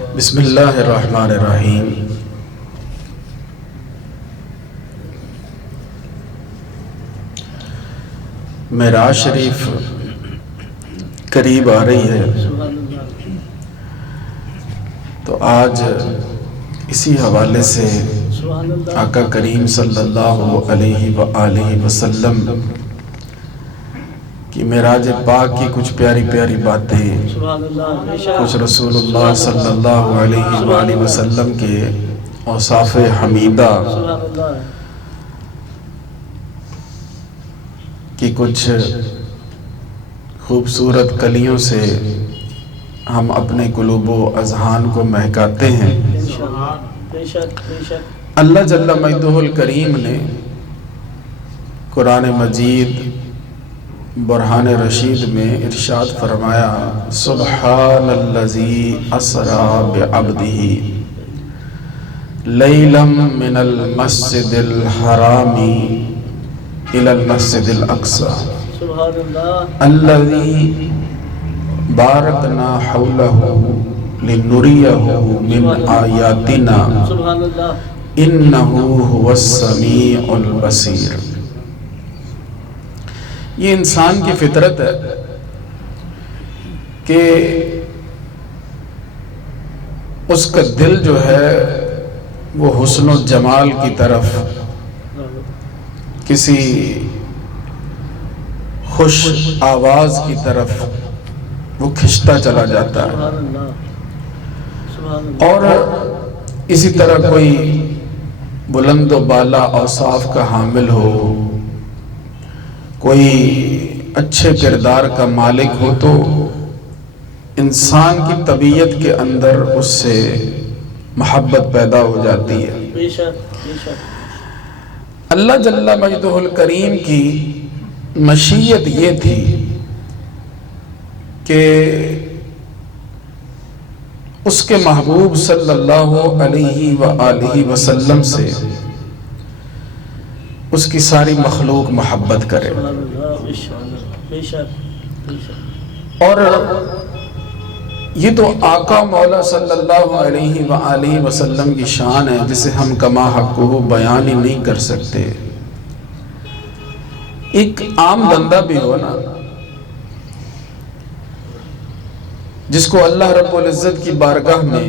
بسم اللہ الرحمن الرحیم۔ معراج شریف قریب آ رہی ہے، تو آج اسی حوالے سے آقا کریم صلی اللہ علیہ وآلہ وسلم کی معراج پاک کی کچھ پیاری پیاری باتیں، کچھ رسول اللہ صلی اللہ علیہ وآلہ وسلم کے اوصاف حمیدہ کی کچھ خوبصورت کلیوں سے ہم اپنے قلوب و اذہان کو مہکاتے ہیں۔ اللہ جل مجدہ الکریم نے قرآن مجید برہان رشید میں ارشاد فرمایا، سبحان الذی اسری بعبدہ لیلا من المسجد الحرام الی المسجد الاقصی الذی بارکنا حولہ لنریہ من آیاتنا انہ هو السمیع البصیر۔ یہ انسان کی فطرت ہے کہ اس کا دل جو ہے وہ حسن و جمال کی طرف، کسی خوش آواز کی طرف وہ کھنچتا چلا جاتا ہے، اور اسی طرح کوئی بلند و بالا اوصاف کا حامل ہو، کوئی اچھے کردار کا مالک ہو، تو انسان کی طبیعت کے اندر اس سے محبت پیدا ہو جاتی ہے۔ اللہ جل مجدہ الکریم کی مشیت یہ تھی کہ اس کے محبوب صلی اللہ علیہ وآلہ وسلم سے اس کی ساری مخلوق محبت کرے، اور یہ تو آقا مولا صلی اللہ علیہ وآلہ وسلم کی شان ہے جسے ہم کما حقہ بیان ہی نہیں کر سکتے۔ ایک عام بندہ بھی ہو نا، جس کو اللہ رب العزت کی بارگاہ میں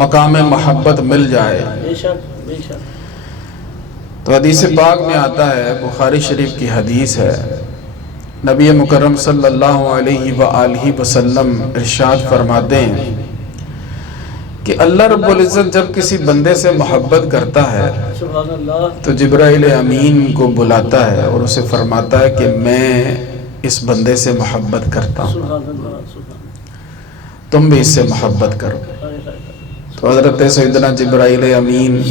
مقام محبت مل جائے، تو حدیث پاک میں آتا ہے، بخاری شریف کی حدیث ہے، نبی مکرم صلی اللہ علیہ وآلہ وسلم ارشاد فرماتے ہیں کہ اللہ رب العزت جب کسی بندے سے محبت کرتا ہے تو جبرائیل امین کو بلاتا ہے اور اسے فرماتا ہے کہ میں اس بندے سے محبت کرتا ہوں، تم بھی اس سے محبت کرو۔ تو حضرت سیدنا جبرائیل امین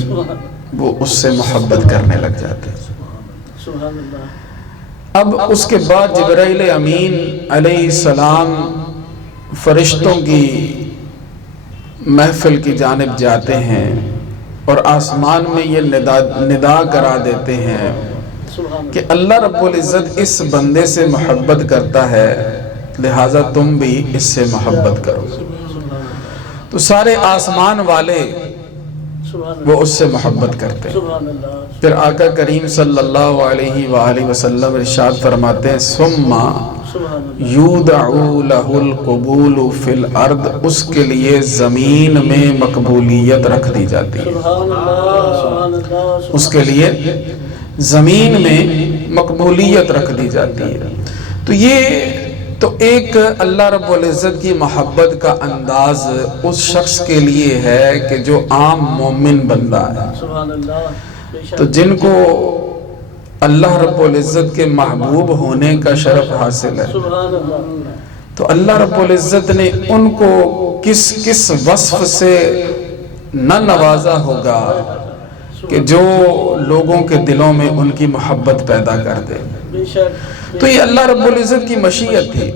وہ اس سے محبت کرنے لگ جاتے ہیں۔ اب اس کے بعد جبرائیل امین علیہ السلام فرشتوں کی محفل کی جانب جاتے ہیں اور آسمان میں یہ ندا کرا دیتے ہیں کہ اللہ رب العزت اس بندے سے محبت کرتا ہے، لہٰذا تم بھی اس سے محبت کرو۔ تو سارے آسمان والے وہ اس سے محبت کرتے ہیں۔ پھر آقا کریم صلی اللہ علیہ وآلہ وسلم ارشاد فرماتے ہیں، ثم یودع لہ القبول فی الارض، اس کے لیے زمین میں مقبولیت رکھ دی جاتی ہے، اس کے لیے زمین میں مقبولیت رکھ دی جاتی ہے۔ تو یہ تو ایک اللہ رب العزت کی محبت کا انداز اس شخص کے لیے ہے کہ جو عام مومن بندہ ہے، تو جن کو اللہ رب العزت کے محبوب ہونے کا شرف حاصل ہے، تو اللہ رب العزت نے ان کو کس وصف سے نہ نوازا ہوگا کہ جو لوگوں کے دلوں میں ان کی محبت پیدا کر دے۔ تو یہ اللہ رب العزت کی مشیت تھی،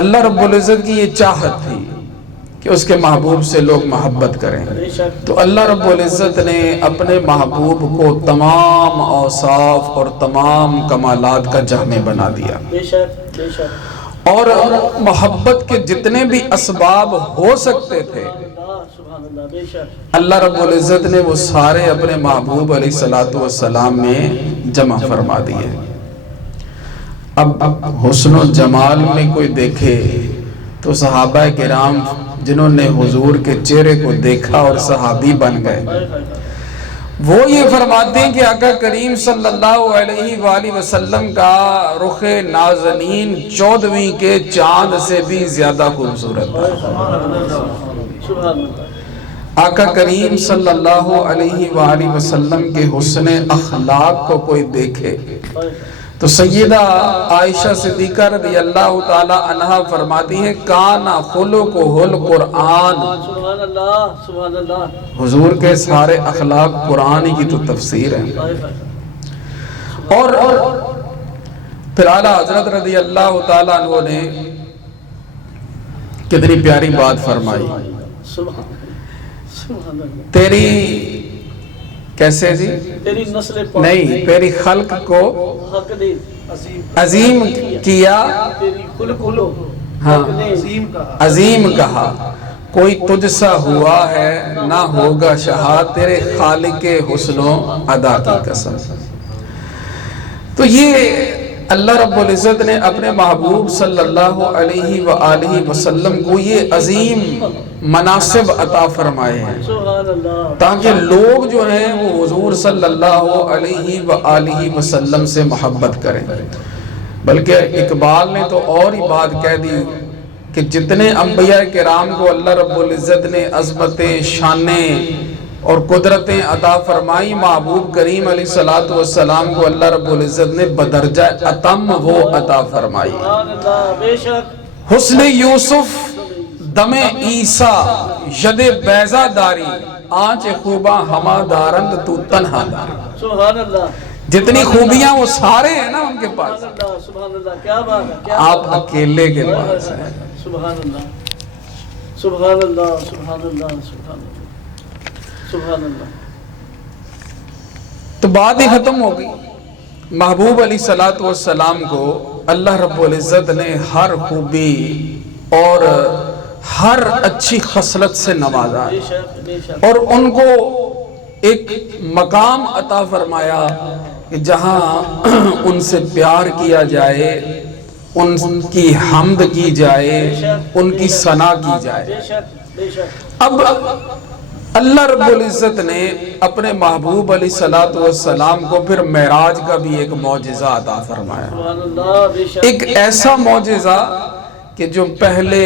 اللہ رب العزت کی یہ چاہت تھی کہ اس کے محبوب سے لوگ محبت کریں۔ تو اللہ رب العزت نے اپنے محبوب کو تمام اوصاف اور تمام کمالات کا جامع بنا دیا، اور محبت کے جتنے بھی اسباب ہو سکتے تھے اللہ رب العزت نے وہ سارے اپنے محبوب علیہ السلام میں جمع فرما دیے۔ اب حسن و جمال میں کوئی دیکھے تو صحابہ کرام جنہوں نے حضور کے چہرے کو دیکھا اور صحابی بن گئے، وہ یہ فرماتے ہیں کہ آقا کریم صلی اللہ علیہ وآلہ وسلم کا رخ نازنین 14ویں کے چاند سے بھی زیادہ خوبصورت تھا۔ آقا کریم صلی اللہ علیہ وآلہ وسلم کے حسن اخلاق کو کوئی دیکھے تو سیدہ عائشہ صدیقہ رضی اللہ تعالی عنہا فرماتی ہے کانا خلقہ القرآن، حضور کے سارے اخلاق قرآن کی تو تفسیر ہے۔ اور پھر اعلیٰ حضرت رضی اللہ تعالی عنہ نے کتنی پیاری بات فرمائی، تیری کیسے جی تیری نسل نہیں، تیری خلق کو عظیم کیا، ہاں عظیم کہا، کوئی تجھ سا ہوا ہے نہ ہوگا شہا، تیرے خالق حسن و ادا کی قسم۔ تو یہ اللہ رب العزت نے اپنے محبوب صلی اللہ علیہ وآلہ وسلم کو یہ عظیم مناصب عطا فرمائے ہیں تاکہ لوگ جو ہیں وہ حضور صلی اللہ علیہ وآلہ وسلم سے محبت کریں۔ بلکہ اقبال نے تو اور ہی بات کہہ دی کہ جتنے انبیاء کرام کو اللہ رب العزت نے عظمتیں، شانیں اور قدرتیں عطا فرمائی، محبوب کریم علیہ السلام کو اللہ رب العزت نے بدرجہ اتم وہ عطا فرمائی۔ حسن یوسف دم عیسیٰ ید بیضا داری، آنچ خوباں ہما دارند تو تنہا داری۔ سبحان اللہ، جتنی خوبیاں وہ سارے ہیں نا ان کے پاس، سبحان اللہ، کیا بات ہے، آپ اکیلے کے پاس ہیں۔ سبحان اللہ، سبحان اللہ، سبحان اللہ، سبحان اللہ، سبحان اللہ۔ تو بات ہی ختم ہو گئی۔ محبوب علیہ السلام کو اللہ رب العزت نے ہر خوبی اور ہر اچھی خصلت سے نوازا اور ان کو ایک مقام عطا فرمایا کہ جہاں ان سے پیار کیا جائے، ان کی حمد کی جائے، ان کی ثنا کی جائے۔ اب اللہ رب العزت نے اپنے محبوب علیہ السلام کو پھر معراج کا بھی ایک معجزہ عطا فرمایا، ایک ایسا معجزہ کہ جو پہلے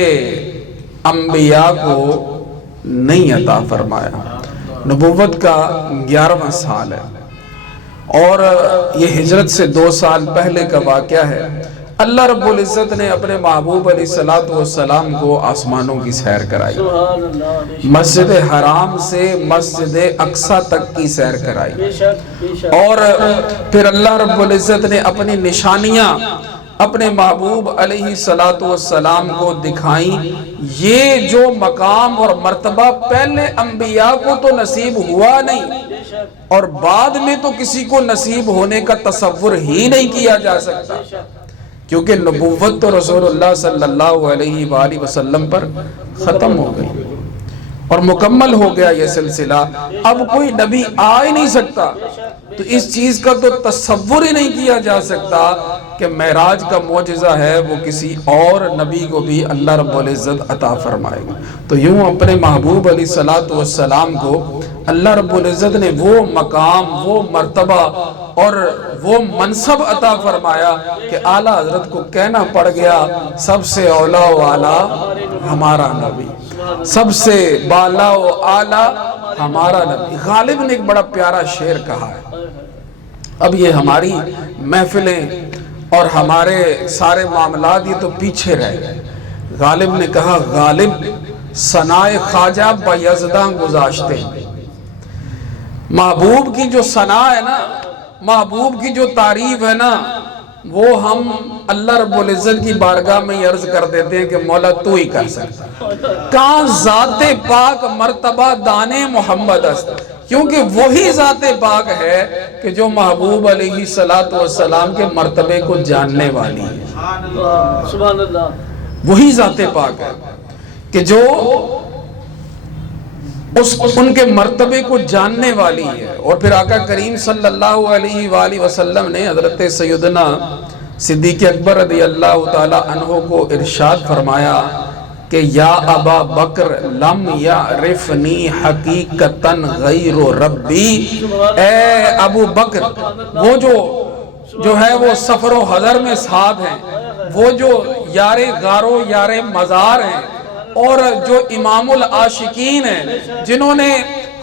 انبیاء کو نہیں عطا فرمایا۔ نبوت کا 11واں سال ہے اور یہ ہجرت سے 2 سال پہلے کا واقعہ ہے۔ اللہ رب العزت نے اپنے محبوب علیہ السلام کو آسمانوں کی سیر کرائی، مسجد حرام سے مسجد اقصی تک کی سیر کرائی، اور پھر اللہ رب العزت نے اپنی نشانیاں اپنے محبوب علیہ السلام کو دکھائیں۔ یہ جو مقام اور مرتبہ پہلے انبیاء کو تو نصیب ہوا نہیں اور بعد میں تو کسی کو نصیب ہونے کا تصور ہی نہیں کیا جا سکتا، کیونکہ نبوت تو رسول اللہ صلی اللہ علیہ وآلہ وسلم پر ختم ہو گئی اور مکمل ہو گیا یہ سلسلہ۔ اب کوئی نبی آ ہی نہیں سکتا، تو اس چیز کا تو تصور ہی نہیں کیا جا سکتا کہ معراج کا معجزہ ہے وہ کسی اور نبی کو بھی اللہ رب العزت عطا فرمائے گا۔ تو یوں اپنے محبوب علیہ السلام کو اللہ رب العزت نے وہ مقام، وہ مرتبہ اور وہ منصب عطا فرمایا کہ اعلیٰ حضرت کو کہنا پڑ گیا سب سے اولا و اعلیٰ ہمارا نبی، سب سے بالا و اعلیٰ ہمارا نبی۔ غالب نے ایک بڑا پیارا شعر کہا ہے، اب یہ ہماری محفلیں اور ہمارے سارے معاملات یہ تو پیچھے رہ گئے۔ غالب نے کہا غالب ثنائے خواجہ بیزداں گزاشتے، محبوب کی جو ثنا ہے نا، محبوب کی جو تعریف ہے نا، وہ ہم اللہ رب العزت کی بارگاہ میں عرض کر دیتے ہیں کہ مولا تو ہی کر سکتا۔ کہاں ذات پاک مرتبہ دانے محمد است، کیونکہ وہی ذات پاک ہے کہ جو محبوب علیہ السلام کے مرتبے کو جاننے والی ہے. سبحان اللہ. وہی ذات پاک ہے کہ جو ان کے مرتبے کو جاننے والی ہے. اور پھر آقا کریم صلی اللہ علیہ وآلہ وسلم نے حضرت سیدنا صدیق اکبر رضی اللہ تعالی عنہ کو ارشاد فرمایا کہ یا ابا بکر لم یعرفنی حقیقتاً غیر ربی. اے ابو بکر، وہ جو ہے وہ سفر و حضر میں ساتھ ہیں، وہ جو یار غارو یار مزار ہیں، اور جو امام العاشقین ہیں جنہوں نے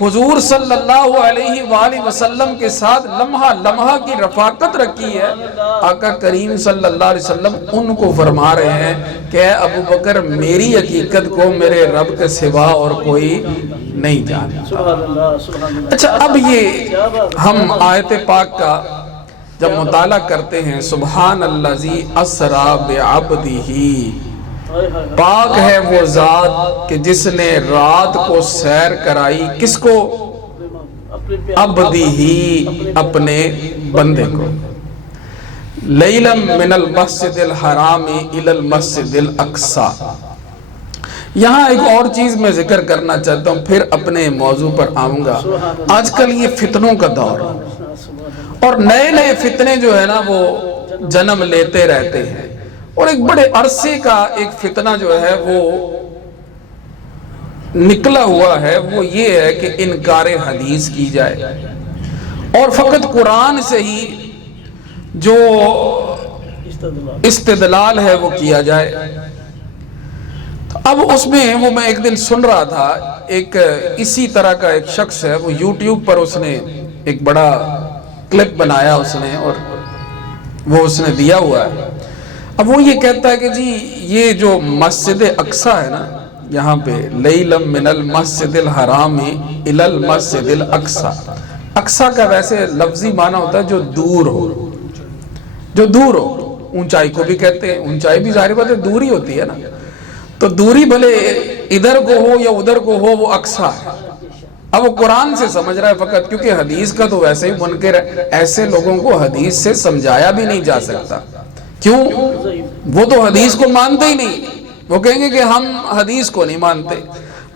حضور صلی اللہ علیہ وآلہ وسلم کے ساتھ لمحہ لمحہ کی رفاقت رکھی ہے، آقا کریم صلی اللہ علیہ وسلم ان کو فرما رہے ہیں کہ اے ابو بکر، میری حقیقت کو میرے رب کے سوا اور کوئی نہیں جانتا. سبحان اللہ. سبحان اللہ. اچھا، اب یہ ہم آیت پاک کا جب مطالعہ کرتے ہیں، سبحان الذی اسری بعبدہ، پاک ہے وہ ذات کہ جس نے رات کو سیر کرائی، کس کو؟ عبدہ، اپنے بندے کو. لیلا من المسجد الحرام الی المسجد الاقصی. یہاں ایک اور چیز میں ذکر کرنا چاہتا ہوں، پھر اپنے موضوع پر آؤں گا. آج کل یہ فتنوں کا دور ہے اور نئے نئے فتنے جو ہے نا وہ جنم لیتے رہتے ہیں. اور ایک بڑے عرصے کا ایک فتنہ جو ہے وہ نکلا ہوا ہے، وہ یہ ہے کہ انکار حدیث کی جائے اور فقط قرآن سے ہی جو استدلال ہے وہ کیا جائے. اب اس میں میں ایک دن سن رہا تھا، ایک اسی طرح کا ایک شخص ہے، وہ یوٹیوب پر اس نے ایک بڑا کلپ بنایا اس نے، اور وہ اس نے دیا ہوا ہے. اب وہ یہ کہتا ہے کہ جی یہ جو مسجد اقصی ہے نا، یہاں پہ لیلم من المسجد الحرام الی المسجد الاقصی. اقصی کا ویسے لفظی معنی ہوتا ہے جو دور ہو، جو دور ہو. اونچائی کو بھی کہتے ہیں، اونچائی بھی ظاہر بات ہے دور ہی ہوتی ہے نا، تو دوری بھلے ادھر کو ہو یا ادھر کو ہو، وہ اقصی ہے. اب وہ قرآن سے سمجھ رہا ہے فقط، کیونکہ حدیث کا تو ویسے ہی منکر ہے. ایسے لوگوں کو حدیث سے سمجھایا بھی نہیں جا سکتا. کیوں؟ وہ تو حدیث کو مانتے ہی نہیں. وہ کہیں گے کہ ہم حدیث کو نہیں مانتے.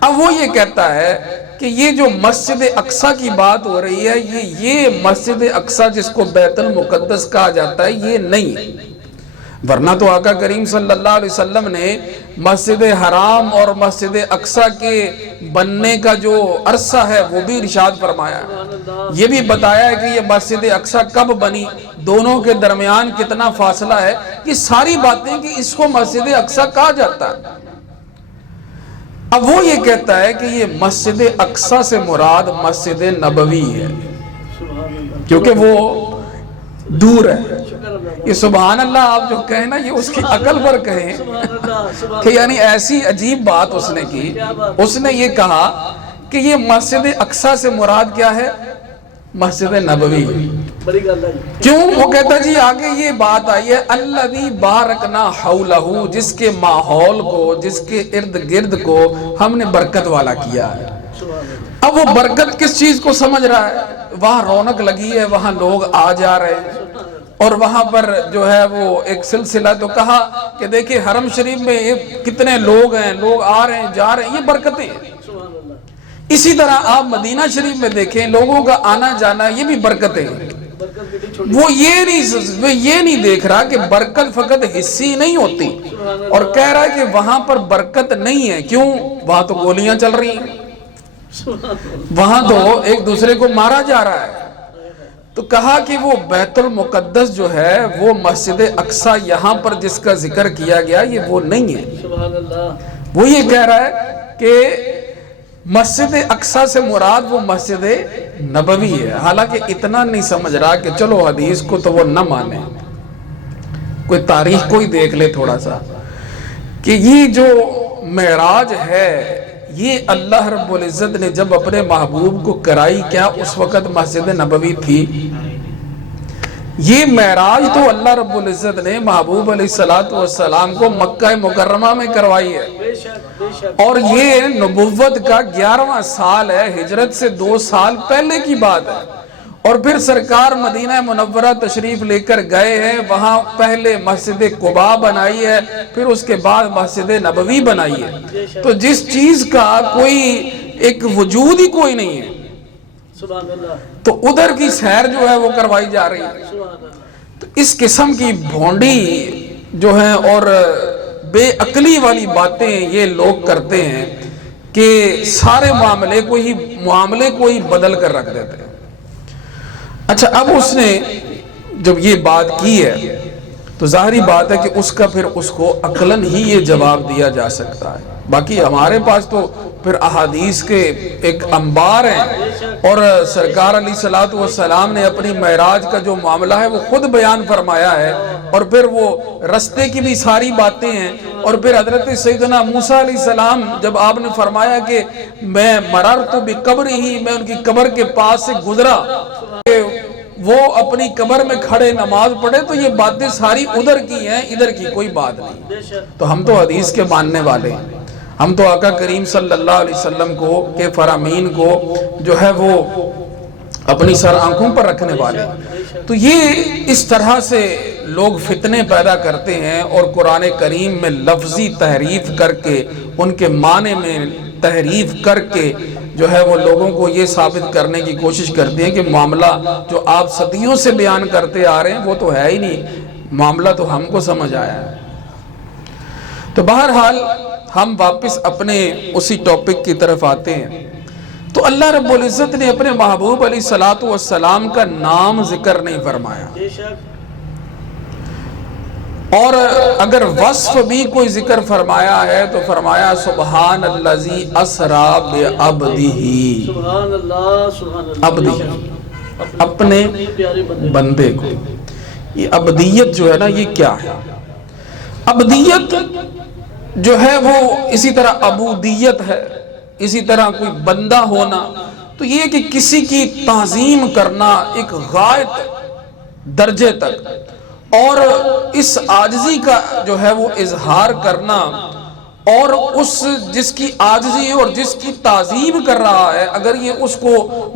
اب وہ یہ کہتا ہے کہ یہ جو مسجد اقصی کی بات ہو رہی ہے، یہ مسجد اقصی جس کو بیت المقدس کہا جاتا ہے، یہ نہیں ہے. ورنہ تو آقا کریم صلی اللہ علیہ وسلم نے مسجد حرام اور مسجد اقصی کے بننے کا جو عرصہ ہے وہ بھی ارشاد فرمایا ہے. یہ بھی بتایا ہے کہ یہ مسجد اقصی کب بنی، دونوں کے درمیان کتنا فاصلہ ہے. یہ ساری باتیں کہ اس کو مسجد اقصی کہا جاتا ہے. اب وہ یہ کہتا ہے کہ یہ مسجد اقصی سے مراد مسجد نبوی ہے، کیونکہ وہ دور ہے. یہ سبحان اللہ آپ جو کہیں نا، یہ اس کی عقل پر کہیں کہ یعنی ایسی عجیب بات اس نے کی. اس نے یہ کہا کہ یہ مسجد اقصی سے مراد کیا ہے؟ مسجد نبوی. کیوں؟ وہ کہتا جی آگے یہ بات آئی ہے، الذی بارکنا حولہ، جس کے ماحول کو، جس کے ارد گرد کو ہم نے برکت والا کیا ہے. اب وہ برکت کس چیز کو سمجھ رہا ہے؟ وہاں رونق لگی ہے، وہاں لوگ آ جا رہے ہیں، اور وہاں پر جو ہے وہ ایک سلسلہ. تو کہا کہ دیکھیں حرم شریف میں کتنے لوگ ہیں، لوگ آ رہے ہیں جا رہے ہیں، یہ برکتیں ہیں. اسی طرح آپ مدینہ شریف میں دیکھیں، لوگوں کا آنا جانا، یہ بھی برکتیں ہیں. وہ یہ نہیں دیکھ رہا کہ برکت فقط حصی نہیں ہوتی، اور کہہ رہا ہے کہ وہاں پر برکت نہیں ہے. کیوں؟ وہاں تو گولیاں چل رہی ہیں، وہاں تو ایک دوسرے کو مارا جا رہا ہے. تو کہا کہ وہ بیت المقدس جو ہے، وہ مسجد اقصی یہاں پر جس کا ذکر کیا گیا، یہ وہ نہیں ہے. وہ یہ کہہ رہا ہے کہ مسجد اقصی سے مراد وہ مسجد نبوی ہے. حالانکہ اتنا نہیں سمجھ رہا کہ چلو حدیث کو تو وہ نہ مانے، کوئی تاریخ کو ہی دیکھ لے تھوڑا سا، کہ یہ جو معراج ہے یہ اللہ رب العزت نے جب اپنے محبوب کو کرائی، کیا اس وقت مسجد نبوی تھی؟ یہ معراج تو اللہ رب العزت نے محبوب علیہ السلام کو مکہ مکرمہ میں کروائی ہے، اور یہ نبوت کا 11واں سال ہے، ہجرت سے 2 سال پہلے کی بات ہے، اور پھر سرکار مدینہ منورہ تشریف لے کر گئے ہیں، وہاں پہلے مسجد قباء بنائی ہے، پھر اس کے بعد مسجد نبوی بنائی ہے۔ تو جس چیز کا کوئی ایک وجود ہی کوئی نہیں ہے، تو ادھر کی سیر جو ہے وہ کروائی جا رہی ہے۔ تو اس قسم کی بھونڈی جو ہیں اور بے عقلی والی باتیں یہ لوگ کرتے ہیں کہ سارے معاملے کو ہی بدل کر رکھ دیتے ہیں۔ اچھا، اب اس نے جب یہ بات کی ہے تو ظاہری بات ہے کہ اس کا پھر اس کو عقلاً ہی یہ جواب دیا جا سکتا ہے۔ باقی ہمارے پاس تو پھر احادیث کے ایک انبار ہیں، اور سرکار علیہ الصلوۃ والسلام نے اپنی معراج کا جو معاملہ ہے وہ خود بیان فرمایا ہے، اور پھر وہ رستے کی بھی ساری باتیں ہیں، اور پھر حضرت سیدنا موسیٰ علیہ السلام جب آپ نے فرمایا کہ میں مررت بقبرہ، میں ان کی قبر کے پاس سے گزرا، کہ وہ اپنی قبر میں کھڑے نماز پڑھے، تو یہ باتیں ساری ادھر کی ہیں، ادھر کی کوئی بات نہیں۔ تو ہم تو حدیث کے ماننے والے ہیں، ہم تو آقا کریم صلی اللہ علیہ وسلم کو کے فرامین کو جو ہے وہ اپنی سر آنکھوں پر رکھنے والے۔ تو یہ اس طرح سے لوگ فتنے پیدا کرتے ہیں، اور قرآن کریم میں لفظی تحریف کر کے، ان کے معنی میں تحریف کر کے جو ہے وہ لوگوں کو یہ ثابت کرنے کی کوشش کرتے ہیں کہ معاملہ جو آپ صدیوں سے بیان کرتے آ رہے ہیں وہ تو ہے ہی نہیں، معاملہ تو ہم کو سمجھ آیا ہے۔ تو بہرحال ہم واپس اپنے اسی ٹاپک کی طرف آتے ہیں۔ تو اللہ رب العزت نے اپنے محبوب علیہ الصلوۃ والسلام کا نام ذکر نہیں فرمایا، اور اگر وصف بھی کوئی ذکر فرمایا ہے تو فرمایا سبحان الذی اسری بعبدہ، عبدہ، اپنے بندے کو۔ یہ عبدیت جو ہے نا، یہ کیا ہے؟ عبدیت جو ہے وہ اسی طرح عبودیت ہے، اسی طرح کوئی بندہ ہونا، تو یہ کہ کسی کی تعظیم کرنا ایک غائب درجے تک، اور اس عاجزی کا جو ہے وہ اظہار کرنا، اور اس جس کی عاجزی اور جس کی تعظیم کر رہا ہے اگر یہ اس کو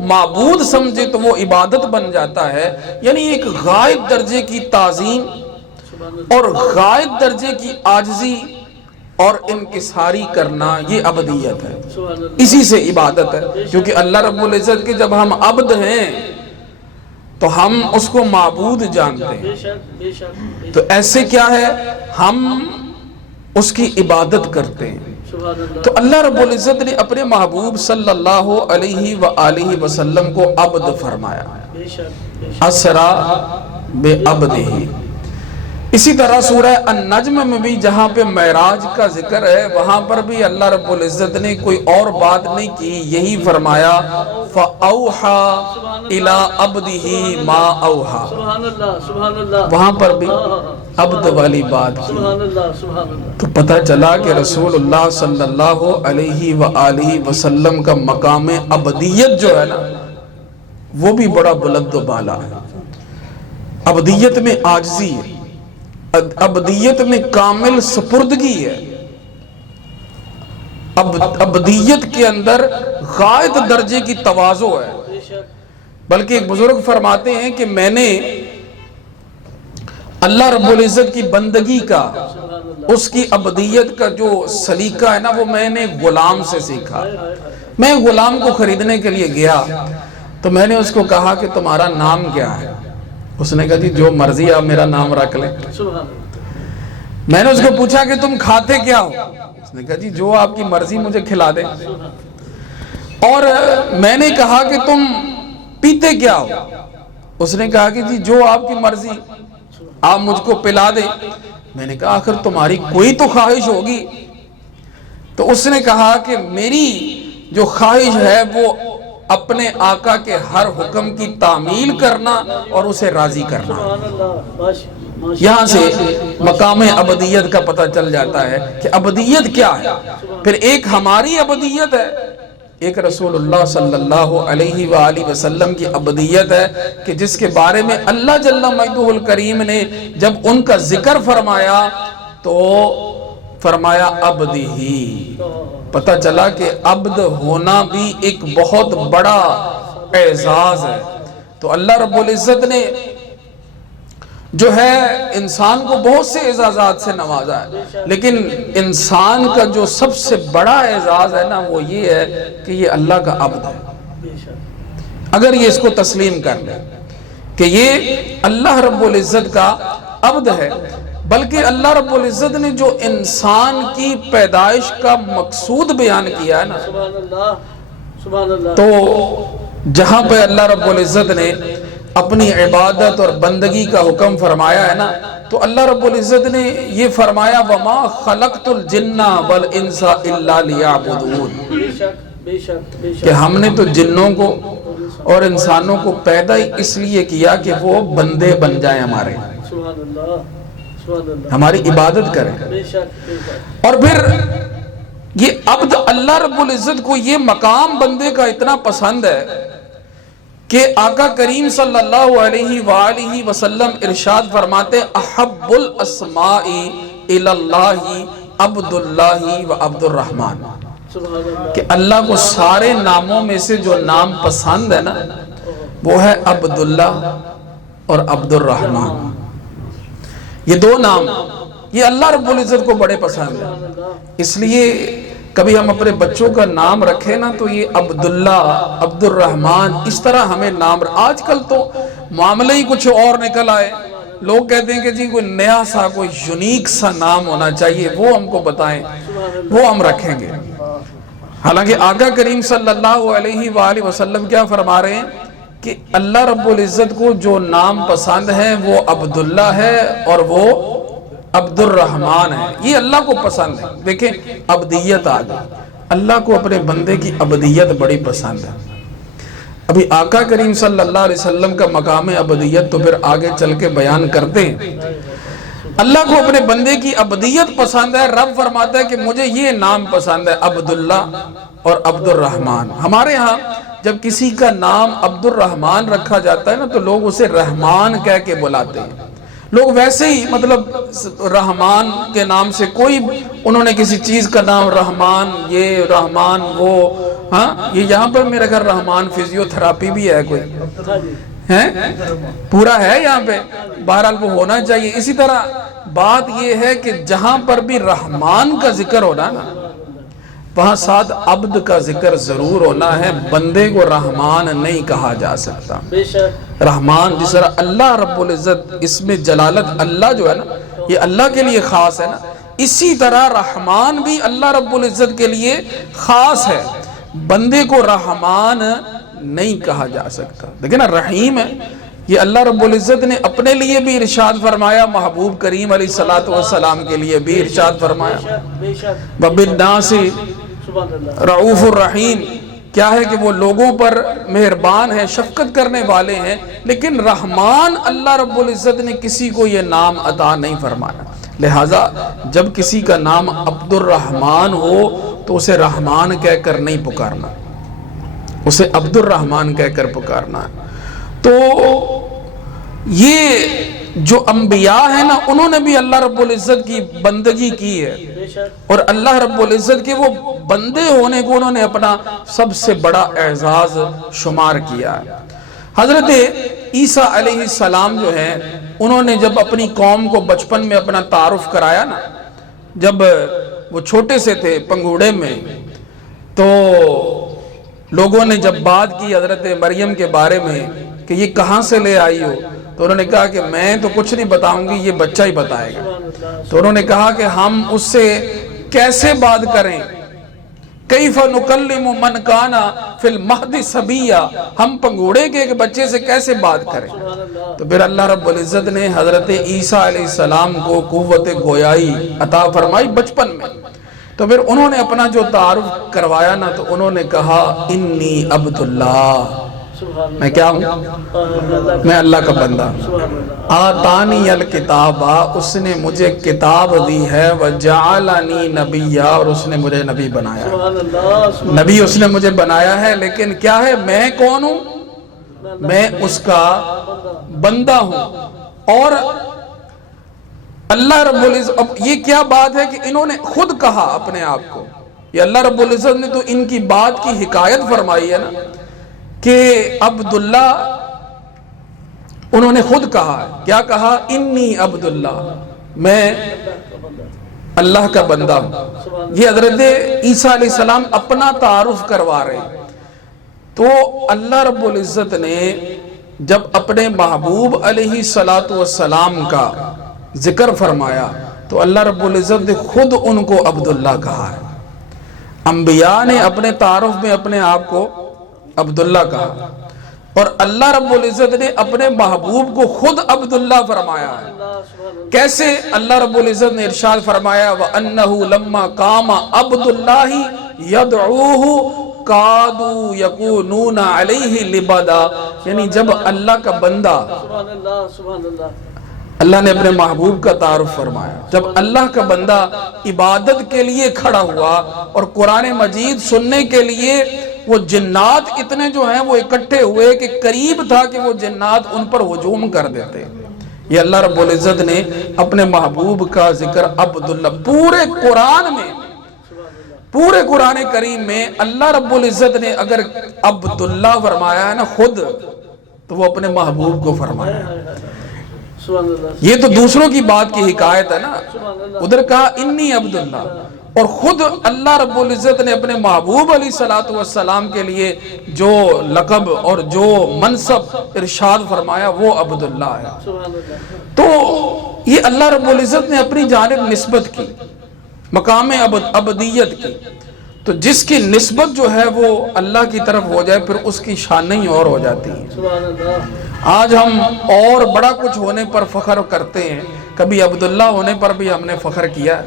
معبود سمجھے تو وہ عبادت بن جاتا ہے۔ یعنی ایک غائب درجے کی تعظیم اور غائب درجے کی عاجزی اور انکساری کرنا، یہ عبدیت ہے، اسی سے عبادت ہے۔ کیونکہ اللہ رب العزت کے جب ہم عبد ہیں تو ہم اس کو معبود جانتے ہیں، تو ایسے کیا ہے، ہم اس کی عبادت کرتے ہیں۔ تو اللہ رب العزت نے اپنے محبوب صلی اللہ علیہ وآلہ وسلم کو عبد فرمایا، اسری بعبدہ۔ اسی طرح سورہ النجم میں بھی جہاں پہ معراج کا ذکر ہے، وہاں پر بھی اللہ رب العزت نے کوئی اور بات نہیں کی، یہی فرمایا فَأَوْحَى إِلَىٰ عَبْدِهِ مَا أَوْحَى، وہاں پر بھی عبد والی بات کی۔ تو پتہ چلا کہ رسول اللہ صلی اللہ علیہ وآلہ وسلم کا مقام عبدیت جو ہے نا، وہ بھی بڑا بلند و بالا ہے۔ عبدیت میں عاجزی ہے، عبدیت میں کامل سپردگی ہے، عبدیت کے اندر غائب درجے کی تواضع ہے۔ بلکہ ایک بزرگ فرماتے ہیں کہ میں نے اللہ رب العزت کی بندگی کا، اس کی عبدیت کا جو سلیقہ ہے نا، وہ میں نے غلام سے سیکھا۔ میں غلام کو خریدنے کے لیے گیا تو میں نے اس کو کہا کہ تمہارا نام کیا ہے؟ اس نے کہا جی جو مرضی آپ میرا نام رکھ لیں۔ میں نے اس کو پوچھا کہ تم کھاتے کیا ہو؟ اس نے کہا جی جو آپ کی مرضی مجھے کھلا دیں۔ اور میں نے کہا کہ تم پیتے کیا ہو؟ اس نے کہا کہ جی جو آپ کی مرضی آپ مجھ کو پلا دیں۔ میں نے کہا آخر تمہاری کوئی تو خواہش ہوگی۔ تو اس نے کہا کہ میری جو خواہش ہے وہ اپنے آقا کے ہر حکم کی تعمیل کرنا اور اسے راضی کرنا۔ یہاں سے مقام عبدیت کا پتہ چل جاتا ہے کہ عبدیت کیا ہے۔ پھر ایک ہماری عبدیت ہے، ایک رسول اللہ صلی اللہ علیہ وآلہ وسلم کی عبدیت ہے کہ جس کے بارے میں اللہ جل مجدہ الکریم نے جب ان کا ذکر فرمایا تو فرمایا عبدی ہی. پتہ چلا کہ عبد ہونا بھی ایک بہت بڑا اعزاز ہے. تو اللہ رب العزت نے جو ہے انسان کو بہت سے اعزازات سے نوازا ہے، لیکن انسان کا جو سب سے بڑا اعزاز ہے نا وہ یہ ہے کہ یہ اللہ کا عبد ہے. اگر یہ اس کو تسلیم کر لے کہ یہ اللہ رب العزت کا عبد ہے، بلکہ اللہ رب العزت نے جو انسان کی پیدائش کا مقصود بیان کیا ہے نا، سبحان اللہ سبحان اللہ. تو جہاں پہ اللہ رب العزت نے اپنی عبادت اور بندگی کا حکم فرمایا ہے نا، تو اللہ رب العزت نے یہ فرمایا وَمَا خَلَقْتُ الْجِنَّ وَالْإِنسَ إِلَّا لِيَعْبُدُونَ، بے شک بے شک بے کہ شک. ہم نے تو جنوں کو اور انسانوں کو پیدا ہی اس لیے کیا کہ وہ بندے بن جائیں ہمارے، سبحان اللہ سبحان اللہ. ہماری عبادت کریں. بے شک بے شک. اور پھر یہ عبد اللہ رب العزت کو یہ مقام بندے کا اتنا پسند ہے کہ آقا کریم صلی اللہ علیہ وآلہ وسلم ارشاد فرماتے احب الاسماء الی اللہ عبد اللہ و عبد الرحمن، سبحان اللہ. کہ اللہ کو سارے ناموں میں سے جو نام پسند ہے نا وہ ہے عبداللہ اور عبد الرحمن. یہ دو نام یہ اللہ رب العزت کو بڑے پسند ہیں. اس لیے کبھی ہم اپنے بچوں کا نام رکھیں نا تو یہ عبداللہ عبد الرحمن اس طرح ہمیں نام آج کل تو معاملہ ہی کچھ اور نکل آئے. لوگ کہتے ہیں کہ جی کوئی نیا سا کوئی یونیک سا نام ہونا چاہیے، وہ ہم کو بتائیں، وہ ہم رکھیں گے. حالانکہ آقا کریم صلی اللہ علیہ وآلہ وسلم کیا فرما رہے ہیں کہ اللہ رب العزت کو جو نام پسند ہے وہ عبداللہ ہے اور وہ عبد الرحمن ہے. یہ اللہ کو پسند ہے. دیکھیں عبدیت آ گئی، اللہ کو اپنے بندے کی عبدیت بڑی پسند ہے. ابھی آقا کریم صلی اللہ علیہ وسلم کا مقام عبدیت تو پھر آگے چل کے بیان کرتے ہیں. اللہ کو اپنے بندے کی عبدیت پسند ہے. رب فرماتا ہے کہ مجھے یہ نام پسند ہے عبداللہ اور عبد الرحمن. ہمارے ہاں جب کسی کا نام عبد الرحمن رکھا جاتا ہے نا تو لوگ اسے رحمان کہہ کے بلاتے ہیں. لوگ ویسے ہی مطلب رحمان کے نام سے کوئی انہوں نے کسی چیز کا نام رحمان یہ رحمان وہ، ہاں یہ یہاں پر میرا گھر رحمان فزیو تھراپی بھی ہے کوئی ہے پورا ہے یہاں پہ، بہرحال وہ ہونا چاہیے. اسی طرح بات یہ ہے کہ جہاں پر بھی رحمان کا ذکر ہونا نا وہاں ساتھ عبد کا ذکر ضرور ہونا ہے. بندے کو رحمان نہیں کہا جا سکتا. بے شک رحمان جس طرح اللہ رب العزت اس میں جلالت اللہ جو ہے نا یہ اللہ کے لیے خاص ہے نا، اسی طرح رحمان بھی اللہ رب العزت کے لیے خاص ہے. بندے کو رحمان نہیں کہا جا سکتا. دیکھیں نا رحیم ہے یہ اللہ رب العزت نے اپنے لیے بھی ارشاد فرمایا، محبوب کریم علیہ الصلوۃ والسلام کے لیے بھی ارشاد فرمایا بے شک وبالناس سبحان اللہ. رعوف الرحیم، کیا ہے کہ وہ لوگوں پر مہربان ہیں، شفقت کرنے والے ہیں. لیکن رحمان اللہ رب العزت نے کسی کو یہ نام عطا نہیں فرمایا. لہٰذا جب کسی کا نام عبد الرحمن ہو تو اسے رحمان کہہ کر نہیں پکارنا، اسے عبد الرحمن کہہ کر پکارنا ہے. تو یہ جو انبیاء ہیں نا انہوں نے بھی اللہ رب العزت کی بندگی کی ہے، بے شک اور اللہ رب العزت کے وہ بندے ہونے کو انہوں نے اپنا سب سے بڑا اعزاز شمار کیا ہے. حضرت عیسیٰ علیہ السلام جو ہیں انہوں نے جب اپنی قوم کو بچپن میں اپنا تعارف کرایا نا، جب وہ چھوٹے سے تھے پنگوڑے میں، تو لوگوں نے جب بات کی حضرت مریم کے بارے میں کہ یہ کہاں سے لے آئی ہو، تو انہوں نے کہا کہ میں تو کچھ نہیں بتاؤں گی، یہ بچہ ہی بتائے گا. تو انہوں نے کہا کہ ہم اس سے کیسے بات کریں، کیف نکلم من کان فی المہد صبیا، ہم پنگوڑے کے بچے سے کیسے بات کریں. تو پھر اللہ رب العزت نے حضرت عیسیٰ علیہ السلام کو قوت گویائی عطا فرمائی بچپن میں. تو پھر انہوں نے اپنا جو تعارف کروایا نا تو انہوں نے کہا انی عبداللہ، میں کیا ہوں، میں اللہ کا بندہ ہوں. آتانی الکتاب، اس نے مجھے کتاب دی ہے، وجعلنی نبیا، اور اس نے مجھے نبی بنایا ہے. نبی اس نے مجھے بنایا ہے، لیکن کیا ہے میں کون ہوں، میں اس کا بندہ ہوں. اور اللہ رب العزت، اب یہ کیا بات ہے کہ انہوں نے خود کہا اپنے آپ کو، یہ اللہ رب العزت نے تو ان کی بات کی حکایت فرمائی ہے نا کہ عبداللہ، انہوں نے خود کہا، کیا کہا؟ انی عبداللہ، میں اللہ کا بندہ ہوں۔ یہ حضرت عیسیٰ علیہ السلام اپنا تعارف کروا رہے ہیں۔ تو اللہ رب العزت نے جب اپنے محبوب علیہ السلام کا ذکر فرمایا تو اللہ رب العزت نے خود ان کو عبداللہ کہا ہے۔ انبیاء نے اپنے تعارف میں اپنے آپ کو عبداللہ کہا، اور اللہ رب العزت نے اپنے محبوب کو خود عبداللہ فرمایا ہے۔ کیسے؟ اللہ رب العزت نے ارشاد فرمایا وَأَنَّهُ لَمَّا قَامَ عَبْدُ اللَّهِ يَدْعُوهُ قَادُوا يَكُونُونَ عَلَيْهِ لِبَدًا، یعنی جب اللہ کا بندہ، اللہ نے اپنے محبوب کا تعارف فرمایا، جب اللہ کا بندہ عبادت کے لیے کھڑا ہوا اور قرآن مجید سننے کے لیے، وہ جنات اتنے جو ہیں وہ اکٹھے ہوئے کہ قریب تھا کہ وہ جنات ان پر ہجوم کر دیتے۔ یہ اللہ رب العزت نے اپنے محبوب کا ذکر عبداللہ، پورے قرآن میں، پورے قرآن کریم میں اللہ رب العزت نے اگر عبداللہ فرمایا ہے نا خود، تو وہ اپنے محبوب کو فرمایا ہے۔ یہ تو دوسروں کی بات کی حکایت ہے نا، ادھر کہا انی عبداللہ، اور خود اللہ رب العزت نے اپنے محبوب علیہ السلام کے لیے جو لقب اور جو منصب ارشاد فرمایا وہ عبداللہ ہے۔ تو یہ اللہ رب العزت نے اپنی جانب نسبت کی، مقام عبدیت کی، تو جس کی نسبت جو ہے وہ اللہ کی طرف ہو جائے پھر اس کی شان نہیں اور ہو جاتی ہے۔ آج ہم اور بڑا کچھ ہونے پر فخر کرتے ہیں، کبھی عبداللہ ہونے پر بھی ہم نے فخر کیا،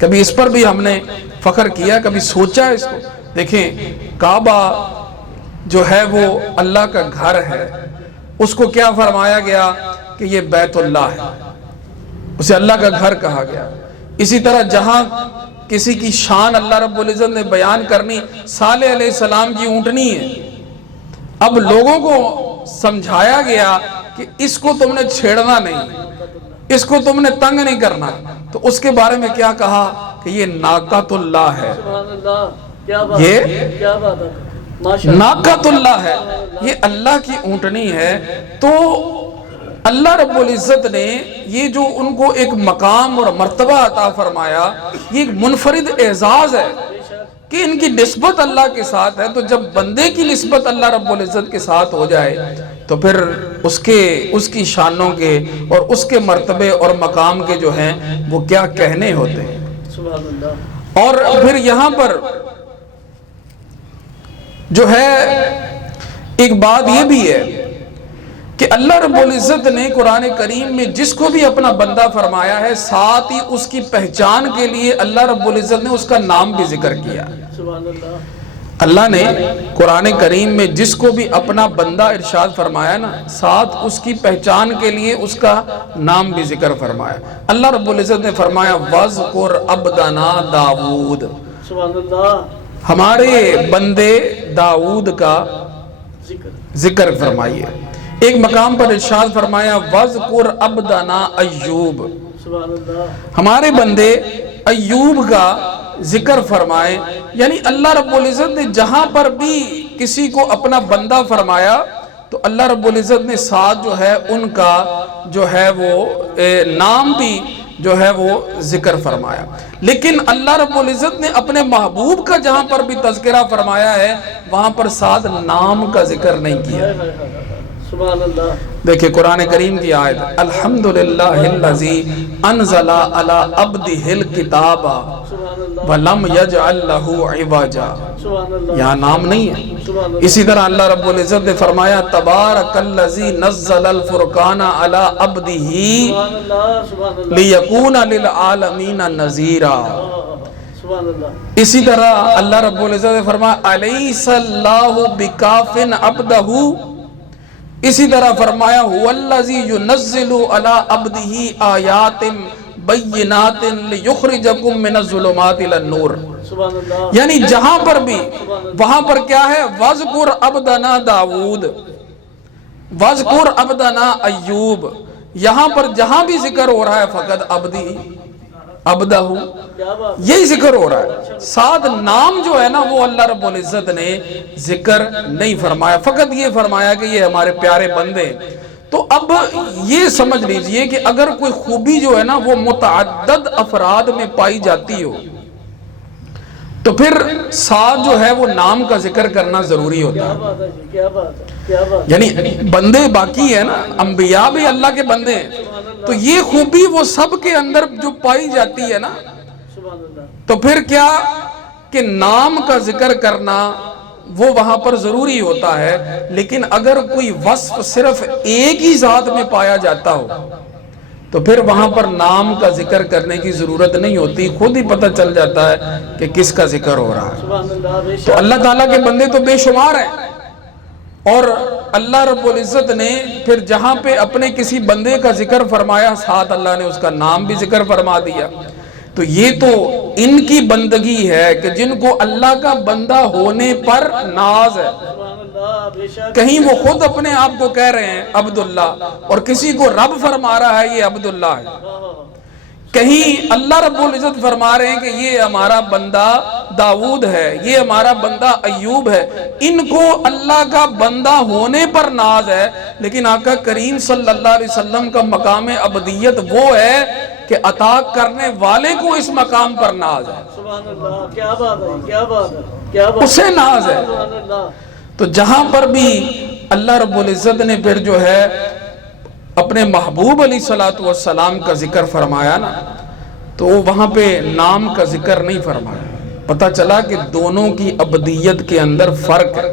کبھی اس پر بھی ہم نے فخر کیا، کبھی سوچا اس کو؟ دیکھیں کعبہ جو ہے وہ اللہ کا گھر ہے، اس کو کیا فرمایا گیا کہ یہ بیت اللہ ہے، اسے اللہ کا گھر کہا گیا۔ اسی طرح جہاں کسی کی شان اللہ رب العزت نے بیان کرنی، صالح علیہ السلام کی اونٹنی ہے، اب لوگوں کو سمجھایا گیا کہ اس کو تم نے چھیڑنا نہیں، اس کو تم نے تنگ نہیں کرنا، تو اس کے بارے میں کیا کہا کہ یہ ناقۃ اللہ ہے، یہ ناقۃ اللہ ہے، یہ اللہ کی اونٹنی ہے۔ تو اللہ رب العزت نے یہ جو ان کو ایک مقام اور مرتبہ عطا فرمایا، یہ ایک منفرد اعزاز ہے کہ ان کی نسبت اللہ کے ساتھ ہے۔ تو جب بندے کی نسبت اللہ رب العزت کے ساتھ ہو جائے تو پھر اس کی شانوں کے اور اس کے مرتبے اور مقام کے جو ہیں وہ کیا کہنے ہوتے ہیں۔ اور پھر یہاں پر جو ہے ایک بات یہ بھی ہے کہ اللہ رب العزت نے قرآن کریم میں جس کو بھی اپنا بندہ فرمایا ہے، ساتھ ہی اس کی پہچان کے لیے اللہ رب العزت نے اس کا نام بھی ذکر کیا۔ اللہ نے قرآن کریم میں جس کو بھی اپنا بندہ ارشاد فرمایا نا، ساتھ اس کی پہچان کے لیے اس کا نام بھی ذکر فرمایا۔ اللہ رب العزت نے فرمایا وَاذْكُرْ عَبْدَنَا داؤد، ہمارے بندے داؤد کا ذکر فرمائیے۔ ایک مقام پر ارشاد فرمایا وَاذْكُرْ عَبْدَنَا ایوب، ہمارے بندے ایوب کا ذکر فرمائے۔ یعنی اللہ رب العزت نے جہاں پر بھی کسی کو اپنا بندہ فرمایا تو اللہ رب العزت نے ساتھ جو ہے ان کا جو ہے وہ نام بھی جو ہے وہ ذکر فرمایا۔ لیکن اللہ رب العزت نے اپنے محبوب کا جہاں پر بھی تذکرہ فرمایا ہے وہاں پر ساتھ نام کا ذکر نہیں کیا۔ دیکھیں قرآن کریم کی آیت الحمدللہ الذی انزل علی عبدہ الکتاب ولم یجعل لہ عوجا، یہاں نام نہیں ہے۔ اسی طرح اللہ رب العزت نے فرمایا تبارک الذی نزل الفرقان علی عبدہ لیکون للعالمین نذیرا۔ اسی طرح اللہ رب العزت نے فرمایا الیس اللہ بکاف عبدہ، اسی طرح فرمایا هو الذی ينزل علی عبدہ آیات بینات لیخرجکم من الظلمات الی النور۔ یعنی جہاں پر بھی وہاں پر کیا ہے وَاذْكُرْ عَبْدَنَا داؤد، وَاذْكُرْ عَبْدَنَا ایوب، یہاں پر جہاں بھی ذکر ہو رہا ہے فقط عبدی عبدہ، کیا بات یہی ذکر ہو رہا ہے، ساتھ نام جو ہے نا وہ اللہ رب العزت نے ذکر نہیں فرمایا، فقط یہ فرمایا کہ یہ ہمارے پیارے بندے ہیں۔ تو اب یہ سمجھ لیجئے کہ اگر کوئی خوبی جو ہے نا وہ متعدد افراد میں پائی جاتی ہو تو پھر ساتھ جو ہے وہ نام کا ذکر کرنا ضروری ہوتا کیا ہے۔ بات ہے جی، کیا بات ہے، کیا بات ہے۔ یعنی بندے باقی ہیں نا، انبیاء بھی اللہ کے بندے ہیں، تو یہ خوبی وہ سب کے اندر جو پائی جاتی ہے نا، سبحان اللہ، تو پھر کیا کہ نام کا ذکر کرنا وہ وہاں پر ضروری ہوتا ہے۔ لیکن اگر کوئی وصف صرف ایک ہی ذات میں پایا جاتا ہو تو پھر وہاں پر نام کا ذکر کرنے کی ضرورت نہیں ہوتی، خود ہی پتہ چل جاتا ہے کہ کس کا ذکر ہو رہا ہے۔ سبحان اللہ، بے تو شک، اللہ تعالیٰ کے بندے تو بے شمار ہیں، اور اللہ رب العزت نے پھر جہاں پہ اپنے کسی بندے کا ذکر فرمایا ساتھ اللہ نے اس کا نام بھی ذکر فرما دیا۔ تو یہ تو ان کی بندگی ہے کہ جن کو اللہ کا بندہ ہونے پر ناز ہے۔ سبحان اللہ، بے شک، کہیں وہ خود اپنے آپ کو کہہ رہے ہیں عبداللہ، اور کسی کو رب فرما رہا ہے یہ عبداللہ ہے، کہیں اللہ رب العزت فرما رہے ہیں کہ یہ ہمارا بندہ داؤد ہے، یہ ہمارا بندہ ایوب ہے۔ ان کو اللہ کا بندہ ہونے پر ناز ہے، لیکن آقا کریم صلی اللہ علیہ وسلم کا مقام عبدیت وہ ہے کہ عطا کرنے والے کو اس مقام پر ناز ہے، سبحان اللہ، کیا بات ہے، کیا بات ہے، کیا بات ہے، اسے ناز ہے۔ سبحان اللہ، تو جہاں پر بھی اللہ رب العزت نے پھر جو ہے اپنے محبوب علیہ السلام کا ذکر فرمایا نا، تو وہاں پہ نام کا ذکر نہیں فرمایا۔ پتہ چلا کہ دونوں کی عبدیت کے اندر فرق ہے۔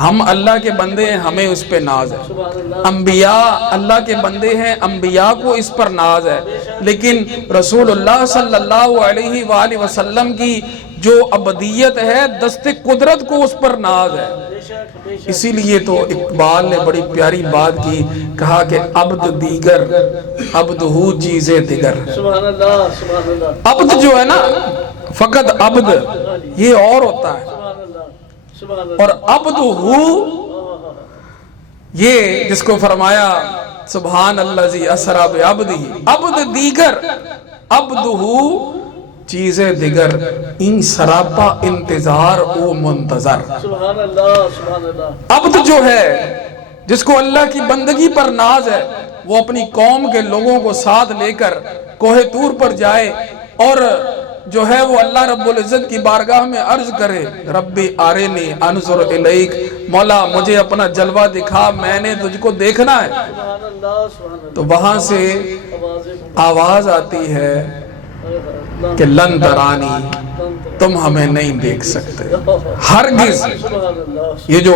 ہم اللہ کے بندے ہیں، ہمیں اس پہ ناز ہے۔ سبحان اللہ، انبیاء اللہ کے بندے ہیں، انبیاء کو اس پر ناز ہے، لیکن رسول اللہ صلی اللہ علیہ وآلہ وسلم کی جو عبدیت ہے دست قدرت کو اس پر ناز ہے۔ بے شک، بے شک، اسی لیے تو اقبال نے بڑی پیاری بات کی، کہا کہ عبد دیگر عبد ہو چیزیں دیگر۔ سبحان اللہ، سبحان اللہ، عبد جو ہے نا فقط عبد یہ اور ہوتا ہے، سبحان اللہ، سبحان اللہ، اور عبد ہو یہ جس کو فرمایا سبحان الذی اسری بعبدہ، عبد دیگر عبد ہو چیزیں دیگر، این سراپا انتظار او منتظر۔ سبحان اللہ، سبحان اللہ، عبد جو ہے جس کو اللہ کی بندگی پر ناز ہے وہ اپنی قوم کے لوگوں کو ساتھ لے کر کوہ طور پر جائے اور جو ہے وہ اللہ رب العزت کی بارگاہ میں عرض کرے، ربی آرینی انظر الیک، مولا مجھے اپنا جلوہ دکھا، میں نے تجھ کو دیکھنا ہے۔ سبحان اللہ، سبحان اللہ، تو وہاں سے آوازیں آواز آتی ہے کہ لن ترانی، تم ہمیں نہیں دیکھ سکتے ہرگز۔ سبحان اللہ، یہ جو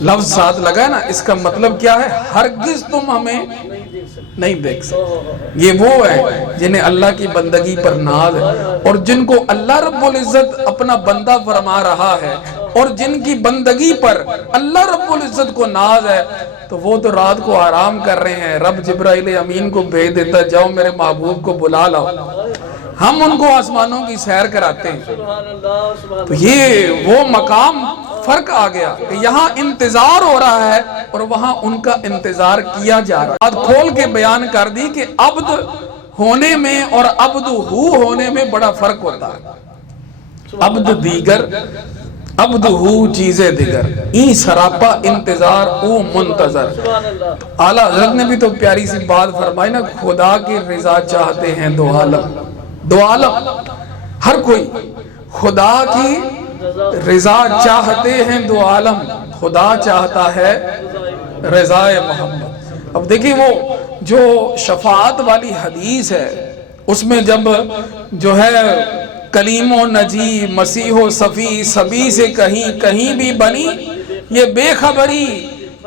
لفظ ساتھ لگا ہے نا اس کا مطلب کیا ہے؟ ہرگز تم ہمیں نہیں دیکھ سکتے، نہیں دیکھ سکتے۔ یہ وہ ہے جنہیں اللہ کی بندگی پر ناز ہے، اور جن کو اللہ رب العزت اپنا بندہ فرما رہا ہے اور جن کی بندگی پر اللہ رب العزت کو ناز ہے، تو وہ تو رات کو آرام کر رہے ہیں، رب جبرائیل امین کو بھیج دیتا ہے، جاؤ میرے محبوب کو بلا لاؤ، ہم ان کو آسمانوں کی سیر کراتے ہیں۔ سبحان اللہ، سبحان تو یہ وہ مقام فرق آ گیا کہ یہاں انتظار ہو رہا ہے اور وہاں ان کا انتظار کیا جا رہا ہے۔ بات کھول کے بیان کر دی کہ عبد ہونے میں اور عبد ہو ہونے میں بڑا فرق ہوتا ہے۔ عبد دیگر عبد ہو چیزیں دیگر، این سراپا انتظار او منتظر۔ سبحان اللہ، اعلیٰ حضرت نے بھی تو پیاری سی بات فرمائی نا، خدا کی رضا چاہتے ہیں دو عالم، دو عالم، ہر کوئی خدا کی رضا چاہتے ہیں دو عالم، خدا چاہتا ہے رضا محمد۔ اب دیکھیں وہ جو شفاعت والی حدیث ہے اس میں جب جو ہے کلیم و نجی مسیح و صفی سبھی سے کہیں کہیں بھی بنی یہ بے خبری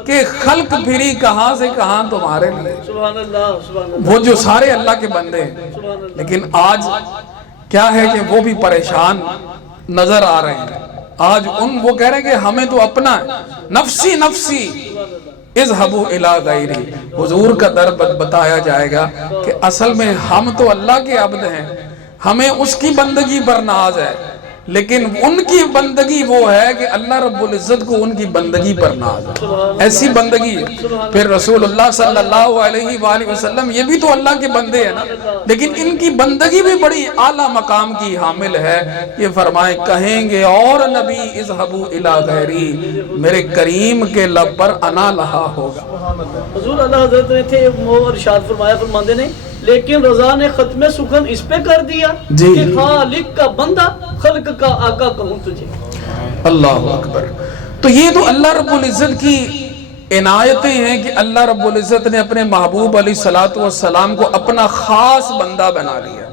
کہ خلق پھری کہاں سے کہاں تمہارے لیے، سبحان اللہ، سبحان اللہ، وہ جو سارے اللہ کے بندے ہیں، سبحان اللہ، لیکن آج کیا ہے کہ وہ بھی پریشان نظر آ رہے ہیں۔ آج وہ کہہ رہے ہیں کہ ہمیں تو اپنا ہے، نفسی نفسی اذهبوا الی غیری، حضور کا در بتایا جائے گا کہ اصل میں ہم تو اللہ کے عبد ہیں، ہمیں اس کی بندگی پر ناز ہے، لیکن ان کی بندگی وہ ہے کہ اللہ رب العزت کو ان کی بندگی پر ناز ہے، ایسی بندگی ہے۔ پھر رسول اللہ صلی اللہ علیہ وآلہ وسلم یہ بھی تو اللہ کے بندے ہیں نا، لیکن ان کی بندگی بھی بڑی اعلیٰ مقام کی حامل ہے۔ یہ فرمائے کہیں گے اور نبی اذهبوا الی غیری، میرے کریم کے لب پر انا لہا ہوگا۔ حضور اللہ حضرت نے تھے وہ ارشاد فرمایا فرماندے نے، لیکن رضا نے ختم سخن اس پہ کر دیا جی کہ خالق کا بندہ خلق کا آقا کہوں تجھے۔ اللہ اکبر۔ تو یہ تو اللہ رب العزت کی عنایتیں ہیں کہ اللہ رب العزت نے اپنے محبوب علیہ السلام کو اپنا خاص بندہ بنا لیا۔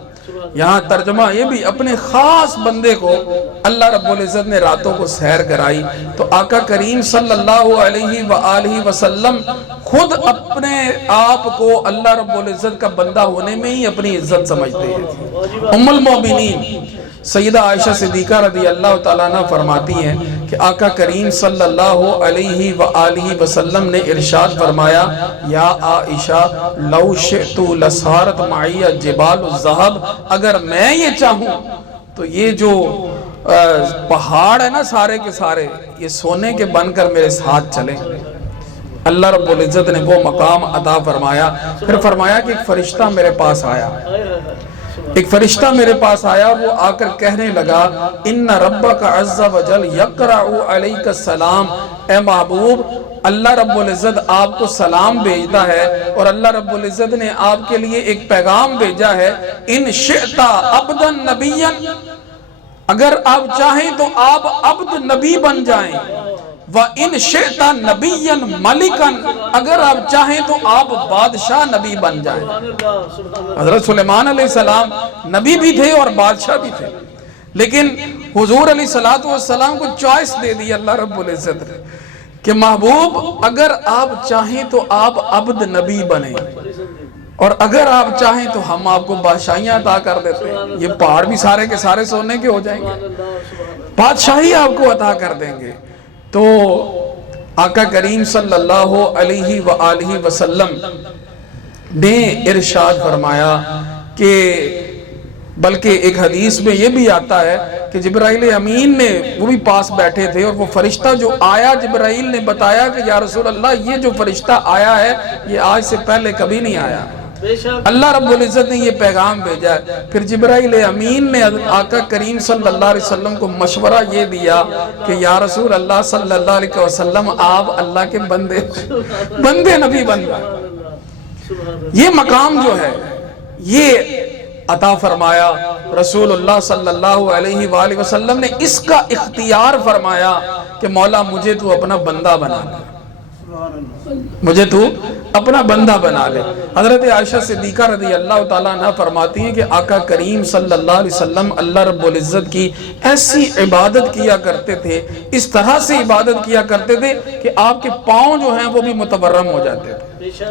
یہاں ترجمہ یہ بھی اپنے خاص بندے کو اللہ رب العزت نے راتوں کو سیر کرائی، تو آقا کریم صلی اللہ علیہ وآلہ وسلم خود اپنے آپ کو اللہ رب العزت کا بندہ ہونے میں ہی اپنی عزت سمجھتے ہیں۔ ام المومنین سیدہ عائشہ صدیقہ رضی اللہ تعالیٰ عنہ فرماتی ہیں کہ آقا کریم صلی اللہ علیہ وآلہ وسلم نے ارشاد فرمایا، یا عائشہ لو شئت لصارت معی جبال الذہب، اگر میں یہ چاہوں تو یہ جو پہاڑ ہے نا سارے کے سارے یہ سونے کے بن کر میرے ساتھ چلیں۔ اللہ رب العزت نے وہ مقام عطا فرمایا۔ پھر فرمایا کہ ایک فرشتہ میرے پاس آیا، ایک فرشتہ میرے پاس آیا اور وہ آ کر کہنے لگا، ان ربک عز وجل یقرأ علیک السلام، اے محبوب اللہ رب العزت آپ کو سلام بھیجتا ہے، اور اللہ رب العزت نے آپ کے لیے ایک پیغام بھیجا ہے، ان شئت عبدا نبیا، اگر آپ چاہیں تو آپ عبد نبی بن جائیں، وَإِن شِئْتَ نَبِيًّا مَلِكًا، اگر آپ چاہیں تو آپ بادشاہ نبی بن جائیں۔ حضرت سلیمان علیہ السلام نبی بھی تھے اور بادشاہ بھی تھے، لیکن حضور علیہ السلام کو چوائس دے دی اللہ رب العزت نے کہ محبوب اگر آپ چاہیں تو آپ عبد نبی بنیں، اور اگر آپ چاہیں تو ہم آپ کو بادشاہیاں عطا کر دیتے ہیں، یہ پہاڑ بھی سارے کے سارے سونے کے ہو جائیں گے، بادشاہی آپ کو عطا کر دیں گے۔ تو آقا کریم صلی اللہ علیہ وآلہ وسلم نے ارشاد فرمایا کہ بلکہ ایک حدیث میں یہ بھی آتا ہے کہ جبرائیل امین نے وہ بھی پاس بیٹھے تھے، اور وہ فرشتہ جو آیا جبرائیل نے بتایا کہ یا رسول اللہ یہ جو فرشتہ آیا ہے یہ آج سے پہلے کبھی نہیں آیا، اللہ رب العزت نے یہ پیغام بھیجا ہے۔ پھر جبرائیل امین نے آقا کریم صلی اللہ علیہ وسلم کو مشورہ یہ دیا کہ یا رسول اللہ صلی اللہ علیہ وسلم آپ اللہ کے بندے نبی بن گئے۔ یہ مقام جو ہے یہ عطا فرمایا رسول اللہ صلی اللہ علیہ وآلہ وسلم نے، اس کا اختیار فرمایا کہ مولا مجھے تو اپنا بندہ بنا لے، مجھے تو اپنا بندہ بنا لے۔ حضرت عائشہ صدیقہ رضی اللہ تعالیٰ عنہ فرماتی ہیں کہ آقا کریم صلی اللہ علیہ وسلم اللہ رب العزت کی ایسی عبادت کیا کرتے تھے، اس طرح سے عبادت کیا کرتے تھے کہ آپ کے پاؤں جو ہیں وہ بھی متورم ہو جاتے تھے۔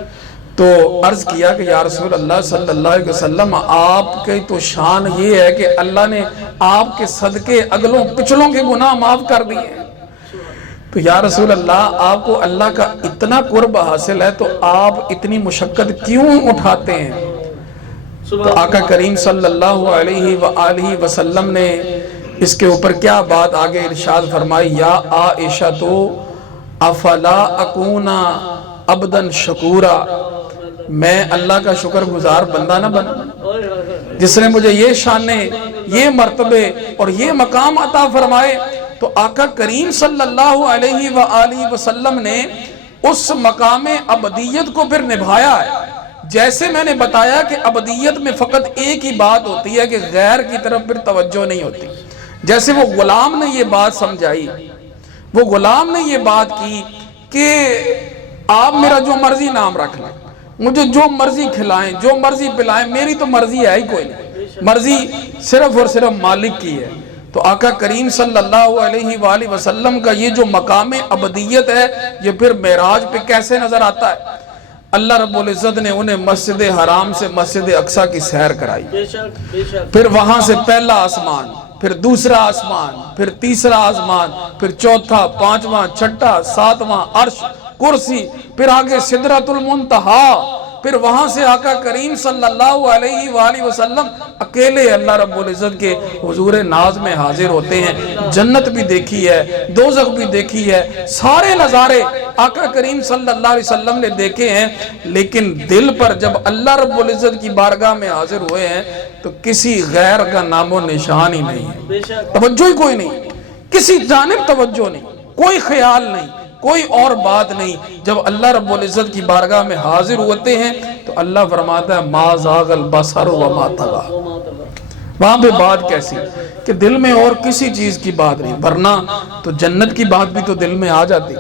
تو عرض کیا کہ یا رسول اللہ صلی اللہ علیہ وسلم آپ کے تو شان یہ ہے کہ اللہ نے آپ کے صدقے اگلوں پچھلوں کے گناہ معاف کر دیے ہیں، تو یا رسول اللہ آپ کو اللہ کا اتنا قرب حاصل ہے تو آپ اتنی مشقت کیوں اٹھاتے ہیں؟ تو آقا کریم صلی اللہ علیہ وآلہ وسلم نے اس کے اوپر کیا بات آگے ارشاد فرمائی، یا عائشہ تو افلا اکونا عبدا شکورا، میں اللہ کا شکر گزار بندہ نہ بنا، جس نے مجھے یہ شانے، یہ مرتبے اور یہ مقام عطا فرمائے۔ تو آقا کریم صلی اللہ علیہ وآلہ وسلم نے اس مقام عبدیت کو پھر نبھایا ہے۔ جیسے میں نے بتایا کہ عبدیت میں فقط ایک ہی بات ہوتی ہے کہ غیر کی طرف پھر توجہ نہیں ہوتی، جیسے وہ غلام نے یہ بات سمجھائی، وہ غلام نے یہ بات کی کہ آپ میرا جو مرضی نام رکھ لیں، مجھے جو مرضی کھلائیں، جو مرضی پلائیں، میری تو مرضی ہے ہی کوئی نہیں، مرضی صرف اور صرف مالک کی ہے۔ تو آقا کریم صلی اللہ علیہ وآلہ وسلم کا یہ جو مقام عبدیت ہے یہ پھر معراج پہ کیسے نظر آتا ہے؟ اللہ رب العزت نے انہیں مسجد حرام سے مسجد اقصیٰ کی سیر کرائی، پھر وہاں سے پہلا آسمان، پھر دوسرا آسمان، پھر تیسرا آسمان، پھر چوتھا، پانچواں، چھٹا، ساتواں، عرش، کرسی، پھر آگے سدرۃ المنتہا، پھر وہاں سے آقا کریم صلی اللہ علیہ وآلہ وسلم اکیلے اللہ رب العزت کے حضور ناز میں حاضر ہوتے ہیں۔ جنت بھی دیکھی ہے، دوزخ بھی دیکھی ہے، سارے نظارے آقا کریم صلی اللہ علیہ وسلم نے دیکھے ہیں، لیکن دل پر جب اللہ رب العزت کی بارگاہ میں حاضر ہوئے ہیں تو کسی غیر کا نام و نشان ہی نہیں ہے، توجہ ہی کوئی نہیں، کسی جانب توجہ نہیں، کوئی خیال نہیں، کوئی اور بات نہیں۔ جب اللہ رب العزت کی بارگاہ میں حاضر ہوتے ہیں تو اللہ فرماتا ہے ما زاغ البصر وما طغى۔ وہاں پہ بات کیسی کہ دل میں اور کسی چیز کی بات نہیں، ورنہ تو جنت کی بات بھی تو دل میں آ جاتی،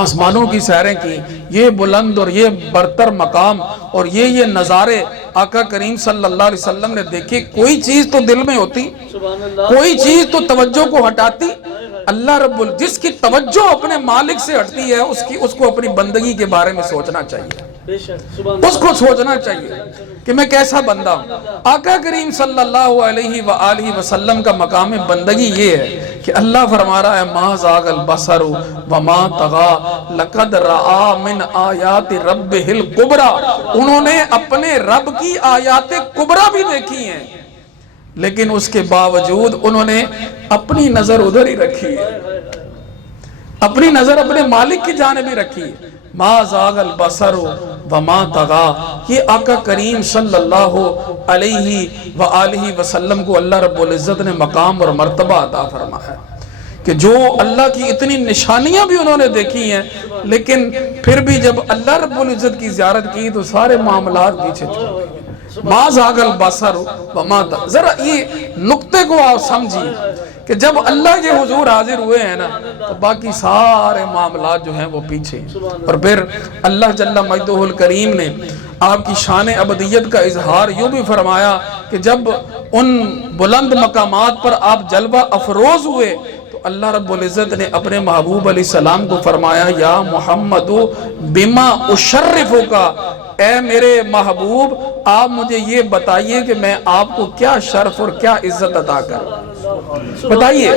آسمانوں کی سیریں کی، یہ بلند اور یہ برتر مقام اور یہ نظارے آقا کریم صلی اللہ علیہ وسلم نے دیکھے، کوئی چیز تو دل میں ہوتی، کوئی چیز تو توجہ کو ہٹاتی۔ اللہ رب جس کی توجہ اپنے مالک سے ہٹتی ہے اس کو اپنی بندگی کے بارے میں سوچنا چاہیے، اس کو سوچنا چاہیے کہ میں کیسا بندہ ہوں۔ آقا کریم صلی اللہ علیہ وآلہ وسلم کا مقام بندگی یہ ہے کہ اللہ فرما رہا ہے ما زاغ البصر وما طغى لقد رأى من آیات ربہ الکبریٰ، انہوں نے اپنے رب کی آیات کبریٰ بھی دیکھی ہیں، لیکن اس کے باوجود انہوں نے اپنی نظر ادھر ہی رکھی ہے، اپنی نظر اپنے مالک کی جانب ہی رکھی ہے۔ ما زاغ البصر وما طغى، یہ آقا کریم صلی اللہ علیہ وآلہ وسلم کو اللہ رب العزت نے مقام اور مرتبہ عطا فرمایا کہ جو اللہ کی اتنی نشانیاں بھی انہوں نے دیکھی ہیں، لیکن پھر بھی جب اللہ رب العزت کی زیارت کی تو سارے معاملات پیچھے چھوڑ گئے۔ ما زاغ البصر وما طغى، ذرا یہ نقطے کو آپ سمجھیے کہ جب اللہ کے حضور حاضر ہوئے ہیں نا تو باقی سارے معاملات جو ہیں وہ پیچھے ہیں۔ اور پھر اللہ جل مجدہ الکریم نے آپ کی شان ابدیت کا اظہار یوں بھی فرمایا کہ جب ان بلند مقامات پر آپ جلوہ افروز ہوئے تو اللہ رب العزت نے اپنے محبوب علیہ السلام کو فرمایا یا محمد بما اشرفک، اے میرے محبوب آپ مجھے یہ بتائیے کہ میں آپ کو کیا شرف اور کیا عزت عطا کروں، بتائیے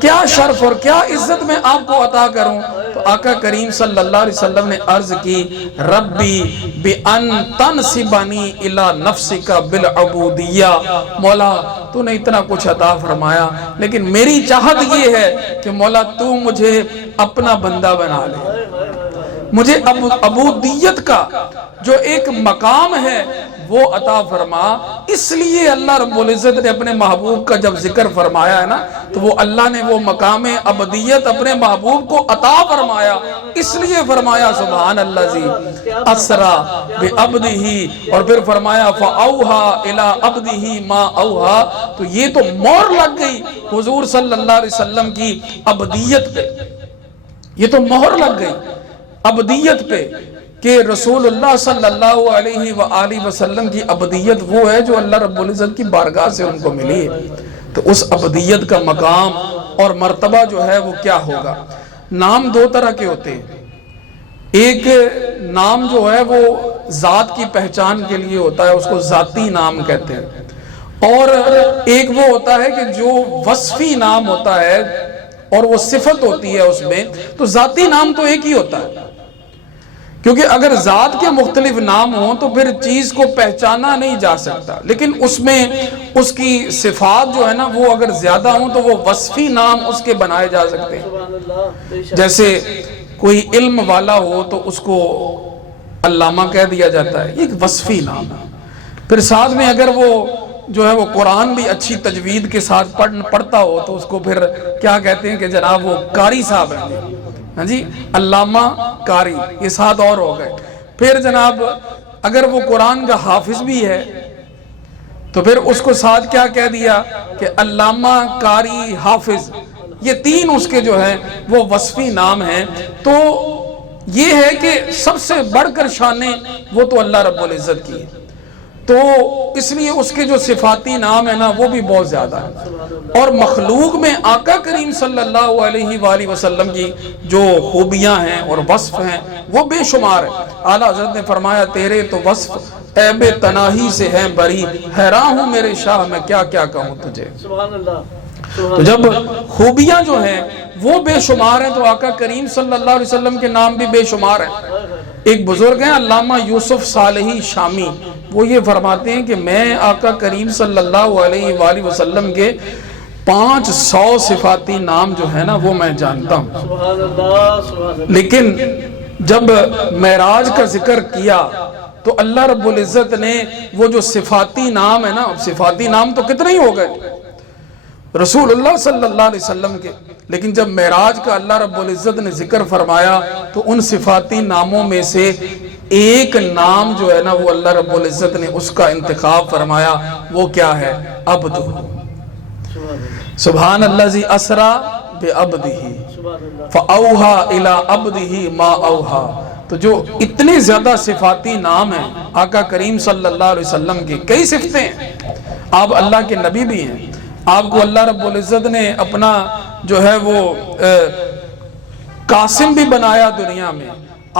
کیا شرف اور کیا عزت میں آپ کو عطا کروں۔ تو آقا کریم صلی اللہ علیہ وسلم نے عرض کی ربی بِأَن تَنْسِبَنِي إِلَى نَفْسِكَ بِالْعُبُودِيَّةِ، مولا تو نے اتنا کچھ عطا فرمایا لیکن میری چاہت یہ ہے کہ مولا تو مجھے اپنا بندہ بنا لے، مجھے عبودیت کا جو ایک مقام ہے وہ عطا فرما۔ اس لیے اللہ رب العزت نے اپنے محبوب کا جب ذکر فرمایا ہے نا تو وہ اللہ نے وہ مقام عبودیت اپنے محبوب کو عطا فرمایا، اس لیے فرمایا سبحان اللہ زی اسرا بعبدہ، اور پھر فرمایا فاوحا الی عبدہ ما اوحا۔ تو یہ تو مہر لگ گئی حضور صلی اللہ علیہ وسلم کی عبودیت پہ، یہ تو مہر لگ گئی عبودیت پہ کہ رسول اللہ صلی اللہ علیہ وآلہ وسلم کی عبودیت وہ ہے جو اللہ رب العزت کی بارگاہ سے ان کو ملی ہے۔ تو اس عبودیت کا مقام اور مرتبہ جو ہے وہ کیا ہوگا۔ نام دو طرح کے ہوتے ہیں، ایک نام جو ہے وہ ذات کی پہچان کے لیے ہوتا ہے، اس کو ذاتی نام کہتے ہیں، اور ایک وہ ہوتا ہے کہ جو وصفی نام ہوتا ہے اور وہ صفت ہوتی ہے اس میں۔ تو ذاتی نام تو ایک ہی ہوتا ہے، کیونکہ اگر ذات کے مختلف نام ہوں تو پھر چیز کو پہچانا نہیں جا سکتا، لیکن اس میں اس کی صفات جو ہے نا وہ اگر زیادہ ہوں تو وہ وصفی نام اس کے بنائے جا سکتے ہیں۔ جیسے کوئی علم والا ہو تو اس کو علامہ کہہ دیا جاتا ہے، یہ ایک وصفی نام ہے۔ پھر ساتھ میں اگر وہ جو ہے وہ قرآن بھی اچھی تجوید کے ساتھ پڑھتا ہو تو اس کو پھر کیا کہتے ہیں کہ جناب وہ قاری صاحب ہیں، ہاں جی علامہ قاری، یہ ساتھ اور ہو گئے۔ پھر جناب اگر وہ قرآن کا حافظ بھی ہے تو پھر اس کو ساتھ کیا کہہ دیا کہ علامہ قاری حافظ، یہ تین اس کے جو ہیں وہ وصفی نام ہیں۔ تو یہ ہے کہ سب سے بڑھ کر شانیں وہ تو اللہ رب العزت کی ہے، تو اس لیے اس کے جو صفاتی نام ہیں نا وہ بھی بہت زیادہ ہیں، اور مخلوق میں آقا کریم صلی اللہ علیہ وآلہ وسلم کی جو خوبیاں ہیں اور وصف ہیں وہ بے شمار ہیں۔ اعلیٰ حضرت نے فرمایا تیرے تو وصف عیب تناہی سے ہیں بری، حیران ہوں میرے شاہ میں کیا کیا کہوں تجھے۔ سبحان اللہ۔ تو جب خوبیاں جو ہیں وہ بے شمار ہیں تو آقا کریم صلی اللہ علیہ وسلم کے نام بھی بے شمار ہیں۔ ایک بزرگ ہیں علامہ یوسف صالحی شامی، وہ یہ فرماتے ہیں کہ میں آقا کریم صلی اللہ علیہ وآلہ وسلم کے 500 صفاتی نام جو ہے نا وہ میں جانتا ہوں، سبحان اللہ سبحان اللہ۔ لیکن جب معراج کا ذکر کیا تو اللہ رب العزت نے وہ جو صفاتی نام ہے نا، صفاتی نام تو کتنے ہی ہو گئے رسول اللہ صلی اللہ علیہ وسلم کے، لیکن جب معراج کا اللہ رب العزت نے ذکر فرمایا تو ان صفاتی ناموں میں سے ایک نام جو ہے نا وہ اللہ رب العزت نے اس کا انتخاب فرمایا، وہ کیا ہے؟ عبد۔ سبحان الذی اسری بعبدہ فاوحی الی عبدہ ما اوحی۔ تو جو اتنے زیادہ صفاتی نام ہیں آقا کریم صلی اللہ علیہ وسلم کی، کئی صفتیں ہیں، آپ اللہ کے نبی بھی ہیں، آپ کو اللہ رب العزت نے اپنا جو ہے وہ قاسم بھی بنایا دنیا میں،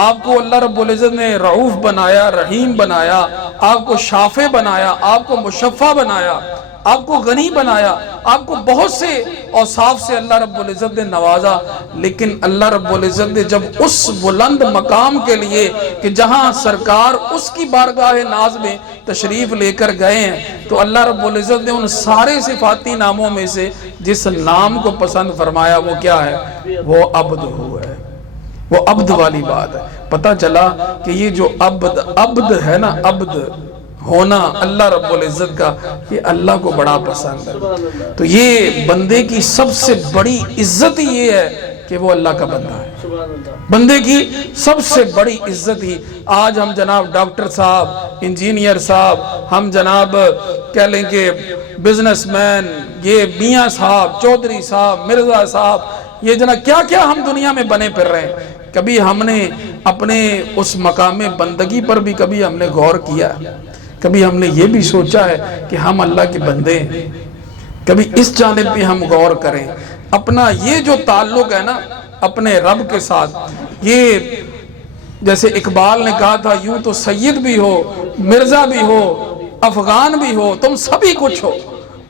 آپ کو اللہ رب العزت نے رعوف بنایا، رحیم بنایا، آپ کو شافع بنایا، آپ کو مشفع بنایا، آپ کو غنی بنایا، آپ کو بہت سے اوصاف سے اللہ رب العزت نے نوازا، لیکن اللہ رب العزت نے جب اس بلند مقام کے لیے کہ جہاں سرکار اس کی بارگاہ ناز میں تشریف لے کر گئے ہیں، تو اللہ رب العزت نے ان سارے صفاتی ناموں میں سے جس نام کو پسند فرمایا وہ کیا ہے؟ وہ عبد ہے، وہ عبد والی بات ہے۔ پتہ چلا کہ یہ جو عبد ہے نا، عبد ہونا اللہ رب العزت کا، یہ اللہ کو بڑا پسند ہے۔ تو یہ بندے کی سب سے بڑی عزت ہی یہ ہے کہ وہ اللہ کا بندہ ہے، بندے کی سب سے بڑی عزت ہی۔ آج ہم جناب ڈاکٹر صاحب، انجینئر صاحب، ہم جناب کہہ لیں کہ بزنس مین، یہ میاں صاحب، چودھری صاحب، مرزا صاحب، یہ جناب کیا کیا ہم دنیا میں بنے پھر رہے ہیں۔ کبھی ہم نے اپنے اس مقام بندگی پر بھی کبھی ہم نے غور کیا، کبھی ہم نے یہ بھی سوچا ہے کہ ہم اللہ کے بندے ہیں، کبھی اس جانب بھی ہم غور کریں۔ اپنا یہ جو تعلق ہے نا اپنے رب کے ساتھ، یہ جیسے اقبال نے کہا تھا، یوں تو سید بھی ہو، مرزا بھی ہو، افغان بھی ہو، تم سبھی کچھ ہو،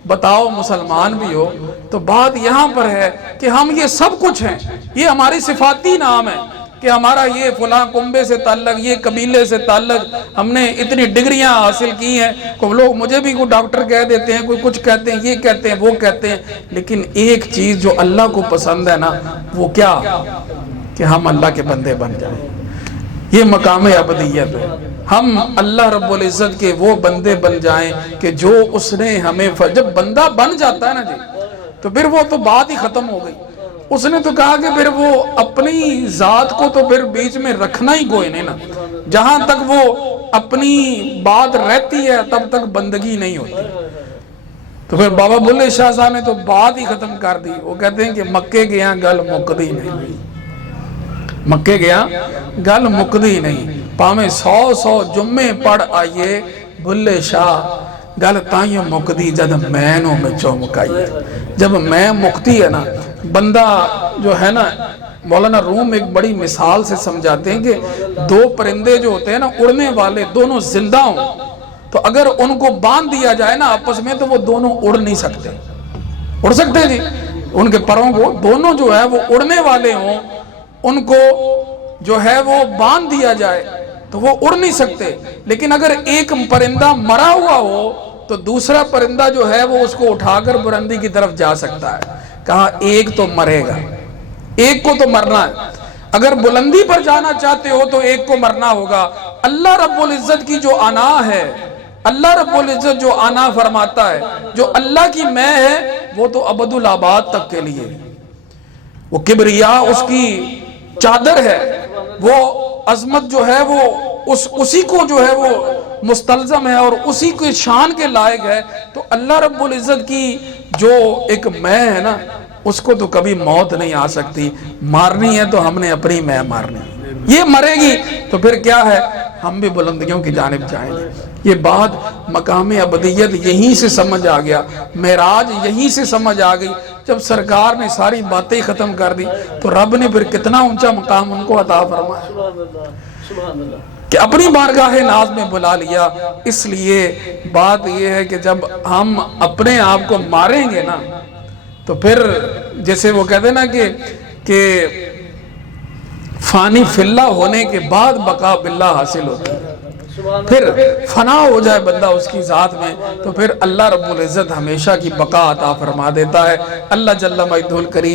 بتاؤ مسلمان بھی ہو۔ تو بات یہاں پر ہے کہ ہم یہ سب کچھ ہیں، یہ ہماری صفاتی نام ہے کہ ہمارا یہ فلاں کنبے سے تعلق، یہ قبیلے سے تعلق، ہم نے اتنی ڈگریاں حاصل کی ہیں، کوئی لوگ مجھے بھی کوئی ڈاکٹر کہہ دیتے ہیں، کوئی کچھ کہتے ہیں، یہ کہتے ہیں، وہ کہتے ہیں، لیکن ایک چیز جو اللہ کو پسند ہے نا وہ کیا؟ کہ ہم اللہ کے بندے بن جائیں۔ یہ مقام عبدیت ہے، ہم اللہ رب العزت کے وہ بندے بن جائیں کہ جو اس نے ہمیں جب بندہ بن جاتا ہے نا جی تو پھر وہ تو بات ہی ختم ہو گئی۔ اس نے تو کہا کہ پھر وہ اپنی ذات کو تو پھر بیچ میں رکھنا ہی کوئی نہیں نا، جہاں تک وہ اپنی بات رہتی ہے تب تک بندگی نہیں ہوتی۔ تو پھر بابا بلے شاہ صاحب نے تو بات ہی ختم کر دی، وہ کہتے ہیں کہ مکے گیا گل مکدی نہیں، مکے گیا گل مکدی نہیں، پاویں 100 جمعے پڑھ آئیے بلے شاہ گل تائیوں مکدی جب میں نو مچو مکائیے۔ جب میں مکتی ہے نا، بندہ جو ہے نا، مولانا روم ایک بڑی مثال سے سمجھاتے ہیں کہ دو پرندے جو ہوتے ہیں نا اڑنے والے، دونوں زندہ ہوں تو اگر ان کو باندھ دیا جائے نا آپس میں تو وہ دونوں اڑ نہیں سکتے۔ اڑ سکتے ہیں جی؟ ان کے پروں کو دونوں جو ہے وہ اڑنے والے ہوں، ان کو جو ہے وہ باندھ دیا جائے تو وہ اڑ نہیں سکتے، لیکن اگر ایک پرندہ مرا ہوا ہو تو دوسرا پرندہ جو ہے وہ اس کو اٹھا کر بلندی کی طرف جا سکتا ہے۔ کہا ایک تو مرے گا، ایک کو تو مرنا ہے، اگر بلندی پر جانا چاہتے ہو تو ایک کو مرنا ہوگا۔ اللہ رب العزت کی جو انا ہے، اللہ رب العزت جو انا فرماتا ہے، جو اللہ کی میں ہے، وہ تو ابد الآباد تک کے لیے، وہ کبریا اس کی چادر ہے، وہ عظمت جو ہے وہ اسی کو جو ہے وہ مستلزم ہے اور اسی کے شان کے لائق ہے۔ تو اللہ رب العزت کی جو ایک میں ہے نا اس کو تو کبھی موت نہیں آ سکتی، مارنی ہے تو ہم نے اپنی میں مارنی، یہ مرے گی تو پھر کیا ہے، ہم بھی بلندیوں کی جانب جائیں گے۔ یہ بات مقام عبدیت یہیں سے سمجھ آ گیا، معراج یہیں سے سمجھ آ گئی۔ جب سرکار نے ساری باتیں ختم کر دی تو رب نے پھر کتنا اونچا مقام ان کو عطا فرمایا کہ اپنی بارگاہ ناز میں بلا لیا۔ اس لیے بات یہ ہے کہ جب ہم اپنے آپ کو ماریں گے نا تو پھر جیسے وہ کہتے ہیں نا کہ فانی فی اللہ ہونے کے بعد بقا باللہ حاصل ہوتی ہے. پھر فنا ہو جائے بندہ اس کی ذات میں تو پھر اللہ رب العزت ہمیشہ کی بقا عطا فرما دیتا ہے. اللہ جل مجدہ الکریم